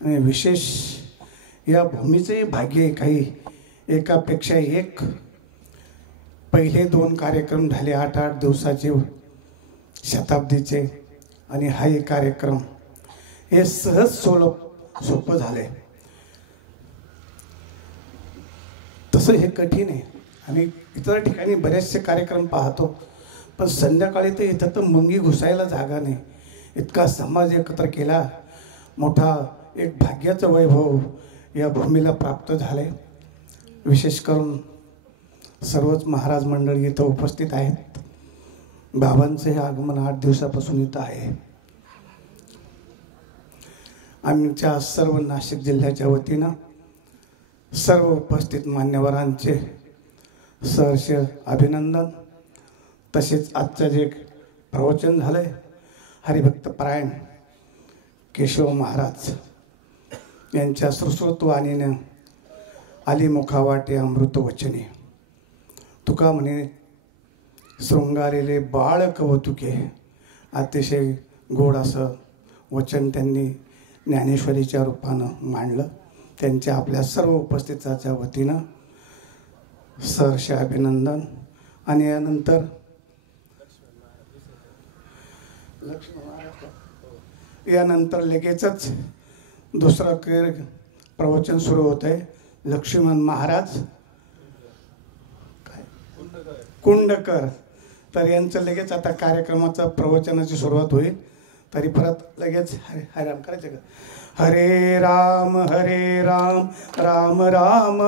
आणि विशेष या भूमीचंही भाग्य काही एकापेक्षा एक. पहिले 2 कार्यक्रम झाले 8-8 दिवसाचे शताब्दीचे, आणि हा एक कार्यक्रम हे सहज सोपं झाले. तसं हे कठीण आहे. आम्ही इतर ठिकाणी बरेचसे कार्यक्रम पाहतो, पण संध्याकाळी तर इथं तर मुंगी घुसायला जागा नाही. इतका समाज एकत्र केला, मोठा एक भाग्याचं वैभव या भूमीला प्राप्त झाले. विशेष करून सर्वच महाराज मंडळी इथं उपस्थित आहेत. बाबांचं हे आगमन 8 दिवसापासून इथं आहे. आमच्या सर्व नाशिक जिल्ह्याच्या वतीनं सर्व उपस्थित मान्यवरांचे सहर्ष अभिनंदन. तसेच आजचं जे प्रवचन झालंय हरिभक्तपरायण केशव महाराज यांच्या सुश्रुतवाणीनं आली मुखावाटे अमृत वचने. तुका म्हणे शृंगारेले बाळ कौतुके. अतिशय गोड असं वचन त्यांनी ज्ञानेश्वरीच्या रूपानं मांडलं. त्यांच्या आपल्या सर्व उपस्थिताच्या वतीनं सहर्ष अभिनंदन. आणि यानंतर लगेचच दुसरं प्रवचन सुरू होत आहे. लक्ष्मण महाराज कुंडकर तर यांचं लगेच आता कार्यक्रमाचा प्रवचनाची सुरुवात होईल. तरी परत लगेच हरे राम करायचे का? हरे राम राम राम